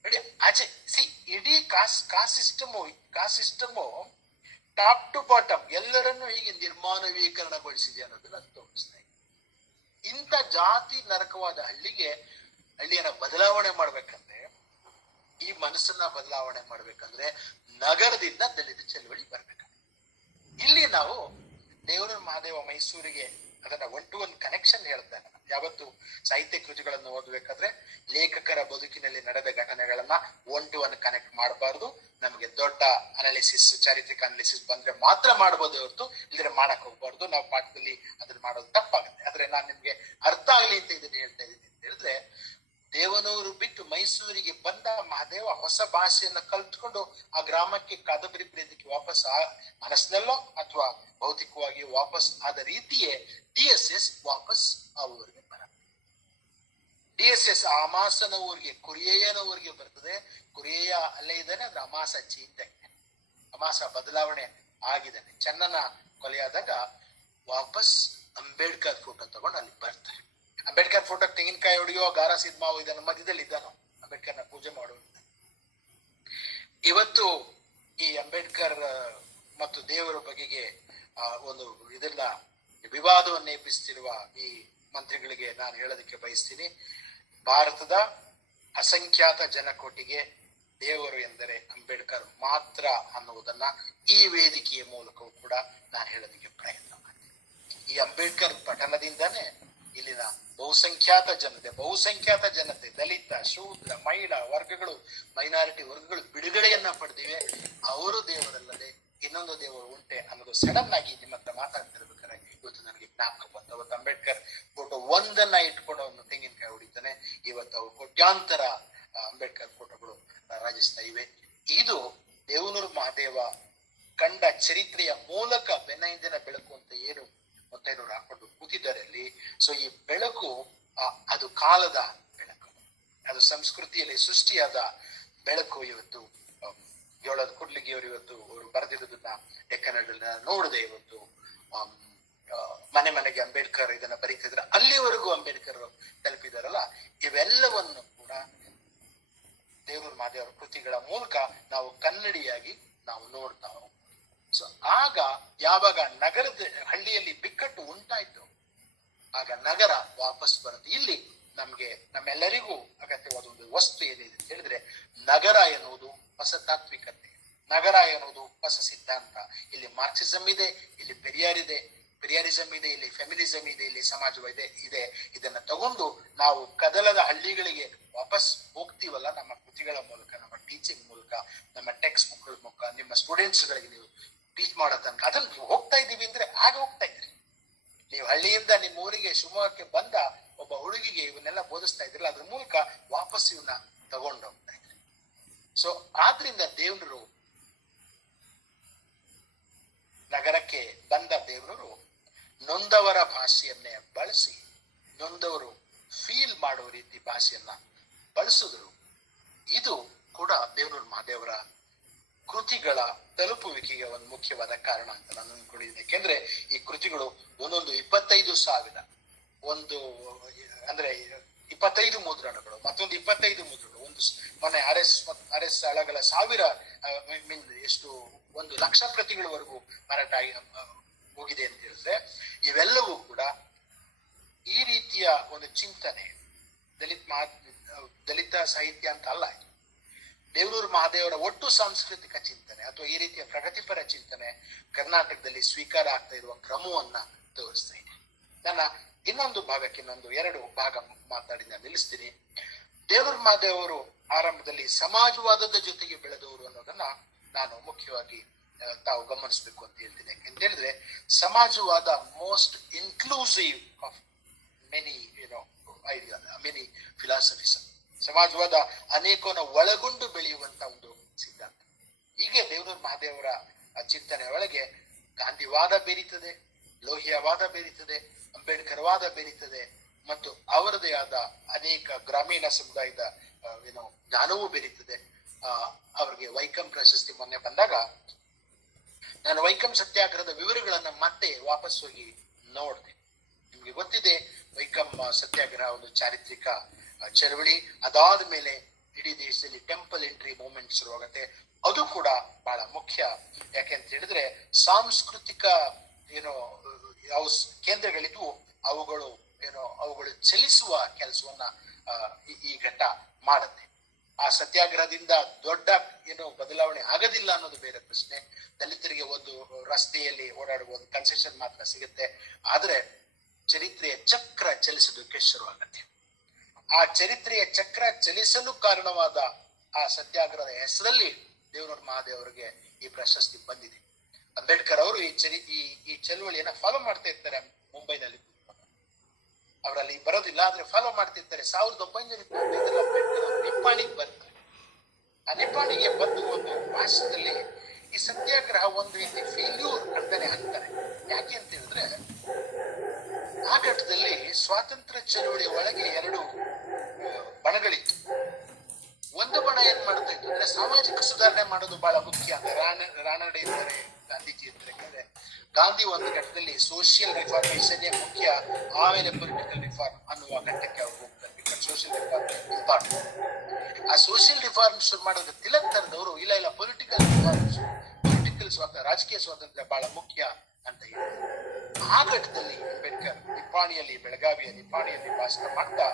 ನೋಡಿ, ಆಚೆ ಇಡೀ caste system top to bottom ಎಲ್ಲರನ್ನೂ ಹೀಗೆ ನಿರ್ಮಾನವೀಕರಣಗೊಳಿಸಿದೆ ಅನ್ನೋದನ್ನ ತೋರಿಸ್ತಾ ಇದೆ. ಇಂಥ ಜಾತಿ ನರಕವಾದ ಹಳ್ಳಿಯನ್ನ ಬದಲಾವಣೆ ಮಾಡ್ಬೇಕಂದ್ರೆ, ಈ ಮನಸ್ಸನ್ನ ಬದಲಾವಣೆ ಮಾಡ್ಬೇಕಂದ್ರೆ ನಗರದಿಂದ ದಲಿತ ಚಳವಳಿ ಬರ್ಬೇಕಂದ್ರೆ, ಇಲ್ಲಿ ನಾವು ದೇವರ ಮಹಾದೇವ ಮೈಸೂರಿಗೆ ಅದನ್ನ ಒನ್ ಟು ಒನ್ ಕನೆಕ್ಷನ್ ಹೇಳ್ತಾ ಇದ್ದಾನೆ. ಯಾವತ್ತು ಸಾಹಿತ್ಯ ಕೃತಿಗಳನ್ನು ಓದಬೇಕಾದ್ರೆ ಲೇಖಕರ ಬದುಕಿನಲ್ಲಿ ನಡೆದ ಘಟನೆಗಳನ್ನ ಒನ್ ಟು ಒನ್ ಕನೆಕ್ಟ್ ಮಾಡಬಾರ್ದು. ನಮಗೆ ದೊಡ್ಡ ಅನಾಲಿಸಿಸ್, ಚಾರಿತ್ರಿಕ ಅನಾಲಿಸಿಸ್ ಬಂದ್ರೆ ಮಾತ್ರ ಮಾಡ್ಬೋದು ಹೊರತು ಇಲ್ಲದ್ರೆ ಮಾಡಕ್ ಹೋಗ್ಬಾರ್ದು. ನಾವು ಪಾಠದಲ್ಲಿ ಅದನ್ನ ಮಾಡೋದು ತಪ್ಪಾಗುತ್ತೆ. ಆದ್ರೆ ನಾನು ನಿಮ್ಗೆ ಅರ್ಥ ಆಗ್ಲಿ ಅಂತ ಇದನ್ನ ಹೇಳ್ತಾ ಇದ್ದೀನಿ ಅಂತ ಹೇಳಿದ್ರೆ, ದೇವನೂರು ಬಿಟ್ಟು ಮೈಸೂರಿಗೆ ಬಂದ ಮಹಾದೇವ ಹೊಸ ಭಾಷೆಯನ್ನ ಕಲ್ತ್ಕೊಂಡು ಆ ಗ್ರಾಮಕ್ಕೆ ಕಾದಂಬರಿ ಬರೆಯೋದಕ್ಕೆ ವಾಪಸ್ ಮನಸ್ಸಿನಲ್ಲೋ ಅಥವಾ ಭೌತಿಕವಾಗಿ ವಾಪಸ್ ಆದ ರೀತಿಯೇ DSS ವಾಪಸ್ ಆ ಊರಿಗೆ ಬರ. DSS ಅಮಾಸನ ಊರಿಗೆ, ಕುರಿಯನ ಊರಿಗೆ ಬರ್ತದೆ. ಕುರಿಯ ಅಲ್ಲೇ ಇದ್ದಾನೆ, ಅದ್ರ ಅಮಾಸ ಚೇಂಜ್ ಆಗಿದೆ, ಅಮಾಸ ಬದಲಾವಣೆ ಆಗಿದ್ದಾನೆ. ಚೆನ್ನನ ಕೊಲೆಯಾದಾಗ ವಾಪಸ್ ಅಂಬೇಡ್ಕರ್ ಫೋಟೋ ತಗೊಂಡು ಅಲ್ಲಿ ಬರ್ತಾರೆ. ಅಂಬೇಡ್ಕರ್ ಫೋಟೋ ತೆಂಗಿನಕಾಯಿ ಹೊಡೆಯೋ ಗಾರ ಸಿದ್ಮಾವು ಇದನ್ನ ಮಧ್ಯದಲ್ಲಿ ಇದ್ದಾನೋ, ಅಂಬೇಡ್ಕರ್ನ ಪೂಜೆ ಮಾಡುವ. ಇವತ್ತು ಈ ಅಂಬೇಡ್ಕರ್ ಮತ್ತು ದೇವರ ಬಗೆಗೆ ಒಂದು ಇದನ್ನ ವಿವಾದವನ್ನು ಎಬ್ಬಿಸ್ತಿರುವ ಈ ಮಂತ್ರಿಗಳಿಗೆ ನಾನು ಹೇಳೋದಕ್ಕೆ ಬಯಸ್ತೀನಿ. ಭಾರತದ ಅಸಂಖ್ಯಾತ ಜನಕೋಟಿಗೆ ದೇವರು ಎಂದರೆ ಅಂಬೇಡ್ಕರ್ ಮಾತ್ರ ಅನ್ನುವುದನ್ನ ಈ ವೇದಿಕೆಯ ಮೂಲಕವೂ ಕೂಡ ನಾನು ಹೇಳೋದಕ್ಕೆ ಪ್ರಯತ್ನ ಮಾಡ್ತೀನಿ. ಈ ಅಂಬೇಡ್ಕರ್ ಪಠಣದಿಂದಾನೇ ಇಲ್ಲಿನ ಬಹುಸಂಖ್ಯಾತ ಜನತೆ, ದಲಿತ, ಶೂದ್ರ, ಮಹಿಳಾ ವರ್ಗಗಳು, ಮೈನಾರಿಟಿ ವರ್ಗಗಳು ಬಿಡುಗಡೆಯನ್ನ ಪಡೆದಿವೆ. ಅವರು ದೇವರಲ್ಲದೆ ಇನ್ನೊಂದು ದೇವರು ಉಂಟೆ ಅನ್ನೋದು ಸಡನ್ ಆಗಿ ನಿಮ್ಮ ಹತ್ರ ಮಾತಾಡ್ತಿರ್ಬೇಕಾದ್ರೆ ಇವತ್ತು ನನಗೆ ಜ್ಞಾಪಕ ಬಂತು. ಅವತ್ತು ಅಂಬೇಡ್ಕರ್ ಫೋಟೋ ಒಂದನ್ನ ಇಟ್ಕೊಂಡು ಅವನು ತೆಂಗಿನಕಾಯಿ ಹೊಡಿತಾನೆ. ಇವತ್ತು ಅವು ಕೋಟ್ಯಾಂತರ ಅಂಬೇಡ್ಕರ್ ಫೋಟೋಗಳು ರಾಜಿಸ್ತಾ ಇವೆ. ಇದು ದೇವನೂರು ಮಹಾದೇವ ಕಂಡ ಚರಿತ್ರೆಯ ಮೂಲಕ ಬೆನ್ನ ಹಿಂದಿನ ಬೆಳಕು ಅಂತ ಏನು ಮೊತ್ತೈನೂರು ಹಾಕೊಂಡು ಕೂತಿದ್ದಾರೆ ಅಲ್ಲಿ. ಸೊ ಈ ಬೆಳಕು ಅದು ಕಾಲದ ಬೆಳಕು, ಅದು ಸಂಸ್ಕೃತಿಯಲ್ಲಿ ಸೃಷ್ಟಿಯಾದ ಬೆಳಕು. ಇವತ್ತು ಜೋಳದ ಕುಡ್ಲಿಗಿಯವರು ಇವತ್ತು ಅವರು ಬರೆದಿರೋದನ್ನ ಡೆಕ್ಕನದಲ್ಲಿ ನೋಡಿದೆ. ಇವತ್ತು ಮನೆ ಮನೆಗೆ ಅಂಬೇಡ್ಕರ್ ಇದನ್ನ ಬರೀತಿದ್ರೆ ಅಲ್ಲಿವರೆಗೂ ಅಂಬೇಡ್ಕರ್ ತಲುಪಿದಾರಲ್ಲ. ಇವೆಲ್ಲವನ್ನು ಕೂಡ ದೇವನೂರು ಮಹಾದೇವರ ಕೃತಿಗಳ ಮೂಲಕ ನಾವು ಕನ್ನಡಿಯಾಗಿ ನಾವು ನೋಡ್ತಾ ಹೋಗ್ತೀವಿ. ಸೊ ಆಗ ಯಾವಾಗ ನಗರದ ಹಳ್ಳಿಯಲ್ಲಿ ಬಿಕ್ಕಟ್ಟು ಉಂಟಾಯ್ತು, ಆಗ ನಗರ ವಾಪಸ್ ಬರುತ್ತೆ. ಇಲ್ಲಿ ನಮ್ಗೆ ನಮ್ಮೆಲ್ಲರಿಗೂ ಅಗತ್ಯವಾದ ಒಂದು ವಸ್ತು ಏನಿದೆ ಅಂತ ಹೇಳಿದ್ರೆ, ನಗರ ಎನ್ನುವುದು ಹೊಸ ತಾತ್ವಿಕತೆ, ನಗರ ಎನ್ನುವುದು ಹೊಸ ಸಿದ್ಧಾಂತ. ಇಲ್ಲಿ ಮಾರ್ಕ್ಸಿಸಂ ಇದೆ, ಇಲ್ಲಿ ಪೆರಿಯಾರಿಸಂ ಇದೆ, ಇಲ್ಲಿ ಫೆಮಿನಿಸಂ ಇದೆ, ಇಲ್ಲಿ ಸಮಾಜವಾದ ಇದೆ. ಇದನ್ನ ತಗೊಂಡು ನಾವು ಕದಲದ ಹಳ್ಳಿಗಳಿಗೆ ವಾಪಸ್ ಹೋಗ್ತೀವಲ್ಲ, ನಮ್ಮ ಕೃತಿಗಳ ಮೂಲಕ, ನಮ್ಮ ಟೀಚಿಂಗ್ ಮೂಲಕ, ನಮ್ಮ ಟೆಕ್ಸ್ಟ್ ಬುಕ್ಗಳ ಮೂಲಕ, ನಿಮ್ಮ ಸ್ಟೂಡೆಂಟ್ಸ್ ಗಳಿಗೆ ನೀವು ಟೀಚ್ ಮಾಡೋ ತನಕ ಅದನ್ನ ನೀವು ಹೋಗ್ತಾ ಇದ್ದೀವಿ ಅಂದ್ರೆ ಆಗ ಹೋಗ್ತಾ ಇದ್ರಿ. ನೀವು ಹಳ್ಳಿಯಿಂದ ನಿಮ್ಮ ಊರಿಗೆ ಶಿವಮೊಗ್ಗಕ್ಕೆ ಬಂದ ಒಬ್ಬ ಹುಡುಗಿಗೆ ಇವನ್ನೆಲ್ಲ ಬೋಧಿಸ್ತಾ ಇದ್ರಲ್ಲ, ಅದ್ರ ಮೂಲಕ ವಾಪಸ್ ಇವನ್ನ ತಗೊಂಡು ಹೋಗ್ತಾ ಇದ್ರಿ. ಸೊ ಆದ್ರಿಂದ ದೇವ್ರು ನಗರಕ್ಕೆ ಬಂದ ದೇವರು ನೊಂದವರ ಭಾಷೆಯನ್ನೇ ಬಳಸಿ, ನೊಂದವರು ಫೀಲ್ ಮಾಡುವ ರೀತಿ ಭಾಷೆಯನ್ನ ಬಳಸಿದ್ರು. ಇದು ಕೂಡ ದೇವನೂರು ಮಹಾದೇವರ ಕೃತಿಗಳ ತಲುಪುವಿಕೆಗೆ ಒಂದು ಮುಖ್ಯವಾದ ಕಾರಣ ಅಂತ ನಾನು ಅನ್ಕೊಂಡಿದ್ದೀನಿ. ಯಾಕೆಂದ್ರೆ ಈ ಕೃತಿಗಳು ಒಂದೊಂದು 25,000, ಒಂದು ಅಂದ್ರೆ 25 ಮುದ್ರಣಗಳು, ಮತ್ತೊಂದು 25 ಮುದ್ರಣಗಳು, ಒಂದು ಮೊನ್ನೆ RS ಅಳಗಳ 1000 ಎಷ್ಟು 1,00,000 ಪ್ರತಿಗಳವರೆಗೂ ಮಾರಾಟ ಹೋಗಿದೆ ಅಂತ ಹೇಳಿದ್ರೆ, ಇವೆಲ್ಲವೂ ಕೂಡ ಈ ರೀತಿಯ ಒಂದು ಚಿಂತನೆ ದಲಿತ ಸಾಹಿತ್ಯ ಅಂತ ಅಲ್ಲ. ದೇವನೂರು ಮಹಾದೇವರ ಒಟ್ಟು ಸಾಂಸ್ಕೃತಿಕ ಚಿಂತನೆ ಅಥವಾ ಈ ರೀತಿಯ ಪ್ರಗತಿಪರ ಚಿಂತನೆ ಕರ್ನಾಟಕದಲ್ಲಿ ಸ್ವೀಕಾರ ಆಗ್ತಾ ಇರುವ ಕ್ರಮವನ್ನ ತೋರಿಸ್ತಾ ಇದೆ. ನನ್ನ ಇನ್ನೊಂದು 2 ಭಾಗ ಮಾತಾಡಿ ನಾನು ನಿಲ್ಲಿಸ್ತೀನಿ. ದೇವನೂರು ಮಹಾದೇವರು ಆರಂಭದಲ್ಲಿ ಸಮಾಜವಾದದ ಜೊತೆಗೆ ಬೆಳೆದವರು ಅನ್ನೋದನ್ನ ನಾನು ಮುಖ್ಯವಾಗಿ ತಾವು ಗಮನಿಸಬೇಕು ಅಂತ ಹೇಳ್ತೀನಿ. ಯಾಕೆಂತ ಹೇಳಿದ್ರೆ ಸಮಾಜವಾದ most inclusive of many ideas, many philosophies. ಸಮಾಜವಾದ ಅನೇಕನ ಒಳಗೊಂಡು ಬೆಳೆಯುವಂತ ಒಂದು ಸಿದ್ಧಾಂತ. ಹೀಗೆ ದೇವನೂರು ಮಹಾದೇವರ ಚಿಂತನೆ ಒಳಗೆ ಗಾಂಧಿವಾದ ಬೆರೀತದೆ, ಲೋಹಿಯಾವಾದ ಬೆರೀತದೆ, ಅಂಬೇಡ್ಕರ್ ವಾದ ಬೆರೀತದೆ, ಮತ್ತು ಅವರದೇ ಆದ ಅನೇಕ ಗ್ರಾಮೀಣ ಸಮುದಾಯದ ಜ್ಞಾನವೂ ಬೆರೀತದೆ. ಅವ್ರಿಗೆ ವೈಕಂ ಪ್ರಶಸ್ತಿ ಮೊನ್ನೆ ಬಂದಾಗ ನಾನು ವೈಕಂ ಸತ್ಯಾಗ್ರಹದ ವಿವರಗಳನ್ನ ಮತ್ತೆ ವಾಪಸ್ ಹೋಗಿ ನೋಡಿದೆ. ನಿಮ್ಗೆ ಗೊತ್ತಿದೆ, ವೈಕಂ ಸತ್ಯಾಗ್ರಹ ಒಂದು ಚಾರಿತ್ರಿಕ ಚಳವಳಿ. ಅದಾದ ಮೇಲೆ ಇಡೀ ದೇಶದಲ್ಲಿ ಟೆಂಪಲ್ ಎಂಟ್ರಿ ಮೂವ್ಮೆಂಟ್ ಶುರುವಾಗುತ್ತೆ. ಅದು ಕೂಡ ಬಹಳ ಮುಖ್ಯ. ಯಾಕೆಂತ ಹೇಳಿದ್ರೆ ಸಾಂಸ್ಕೃತಿಕ ಯಾವ ಕೇಂದ್ರಗಳಿದ್ವು ಅವುಗಳು ಚಲಿಸುವ ಕೆಲಸವನ್ನ ಈ ಘಟ್ಟ ಮಾಡುತ್ತೆ. ಆ ಸತ್ಯಾಗ್ರಹದಿಂದ ದೊಡ್ಡ ಬದಲಾವಣೆ ಆಗೋದಿಲ್ಲ ಅನ್ನೋದು ಬೇರೆ ಪ್ರಶ್ನೆ. ದಲಿತರಿಗೆ ಒಂದು ರಸ್ತೆಯಲ್ಲಿ ಓಡಾಡುವ ಒಂದು ಕನ್ಸೆಷನ್ ಮಾತ್ರ ಸಿಗುತ್ತೆ. ಆದ್ರೆ ಚರಿತ್ರೆಯ ಚಕ್ರ ಚಲಿಸೋದಕ್ಕೆ ಶುರುವಾಗತ್ತೆ. ಆ ಚರಿತ್ರೆಯ ಚಕ್ರ ಚಲಿಸಲು ಕಾರಣವಾದ ಆ ಸತ್ಯಾಗ್ರಹದ ಹೆಸರಲ್ಲಿ ದೇವನೂರು ಮಹಾದೇವರಿಗೆ ಈ ಪ್ರಶಸ್ತಿ ಬಂದಿದೆ. ಅಂಬೇಡ್ಕರ್ ಅವರು ಈ ಚಳವಳಿಯನ್ನ ಫಾಲೋ ಮಾಡ್ತಾ ಇರ್ತಾರೆ ಮುಂಬೈನಲ್ಲಿ. ಅವರಲ್ಲಿ ಬರೋದಿಲ್ಲ, ಆದ್ರೆ ಫಾಲೋ ಮಾಡ್ತಿರ್ತಾರೆ. 1925 ಅಂಬೇಡ್ಕರ್ ಅವರು ನಿಪ್ಪಾಣಿಗೆ ಬರ್ತಾರೆ. ಆ ನಿಪ್ಪಾಣಿಗೆ ಬಂದು ಒಂದು ಭಾಷಣದಲ್ಲಿ ಈ ಸತ್ಯಾಗ್ರಹ ಒಂದು ರೀತಿ ಫೇಲ್ಯೂರ್ ಅಂತಾನೆ ಅಂತಾರೆ. ಯಾಕೆ ಅಂತ ಹೇಳಿದ್ರೆ ಆ ಘಟ್ಟದಲ್ಲಿ ಸ್ವಾತಂತ್ರ್ಯ ಚಳವಳಿಯ ಒಳಗೆ ಎರಡು ಬಣಗಳಿತ್ತು. ಒಂದು ಬಣ ಏನ್ ಮಾಡ್ತಾ ಇತ್ತು ಅಂದ್ರೆ ಸಾಮಾಜಿಕ ಸುಧಾರಣೆ ಮಾಡೋದು ಬಹಳ ಮುಖ್ಯ ಅಂತ ರಾನಡೆ ಇರ್ತಾರೆ, ಗಾಂಧೀಜಿ ಇರ್ತಾರೆ. ಯಾಕಂದ್ರೆ ಗಾಂಧಿ ಒಂದು ಘಟ್ಟದಲ್ಲಿ ಸೋಷಿಯಲ್ ರಿಫಾರ್ಮೇಶನ್ ಮುಖ್ಯ, ಆಮೇಲೆ ಪೊಲಿಟಿಕಲ್ ರಿಫಾರ್ಮ್ ಅನ್ನುವ ಘಟ್ಟಕ್ಕೆ ಅವ್ರು ಹೋಗ್ತಾರೆ. Because social reform important. ಆ ಸೋಷಿಯಲ್ ರಿಫಾರ್ಮ್ ಶುರು ಮಾಡೋದು ತಿಲಕ್ ತರದವರು ಇಲ್ಲ ಪೊಲಿಟಿಕಲ್ ರಿಫಾರ್ಮ್, ರಾಜಕೀಯ ಸ್ವಾತಂತ್ರ್ಯ ಬಹಳ ಮುಖ್ಯ ಅಂತ ಹೇಳಿ ಆ ಘಟ್ಟದಲ್ಲಿ ಅಂಬೇಡ್ಕರ್ ನಿಪ್ಪಾಣಿಯಲ್ಲಿ, ಬೆಳಗಾವಿಯ ನಿಪ್ಪಾಣಿಯಲ್ಲಿ ಭಾಷಣ ಮಾಡ್ತಾ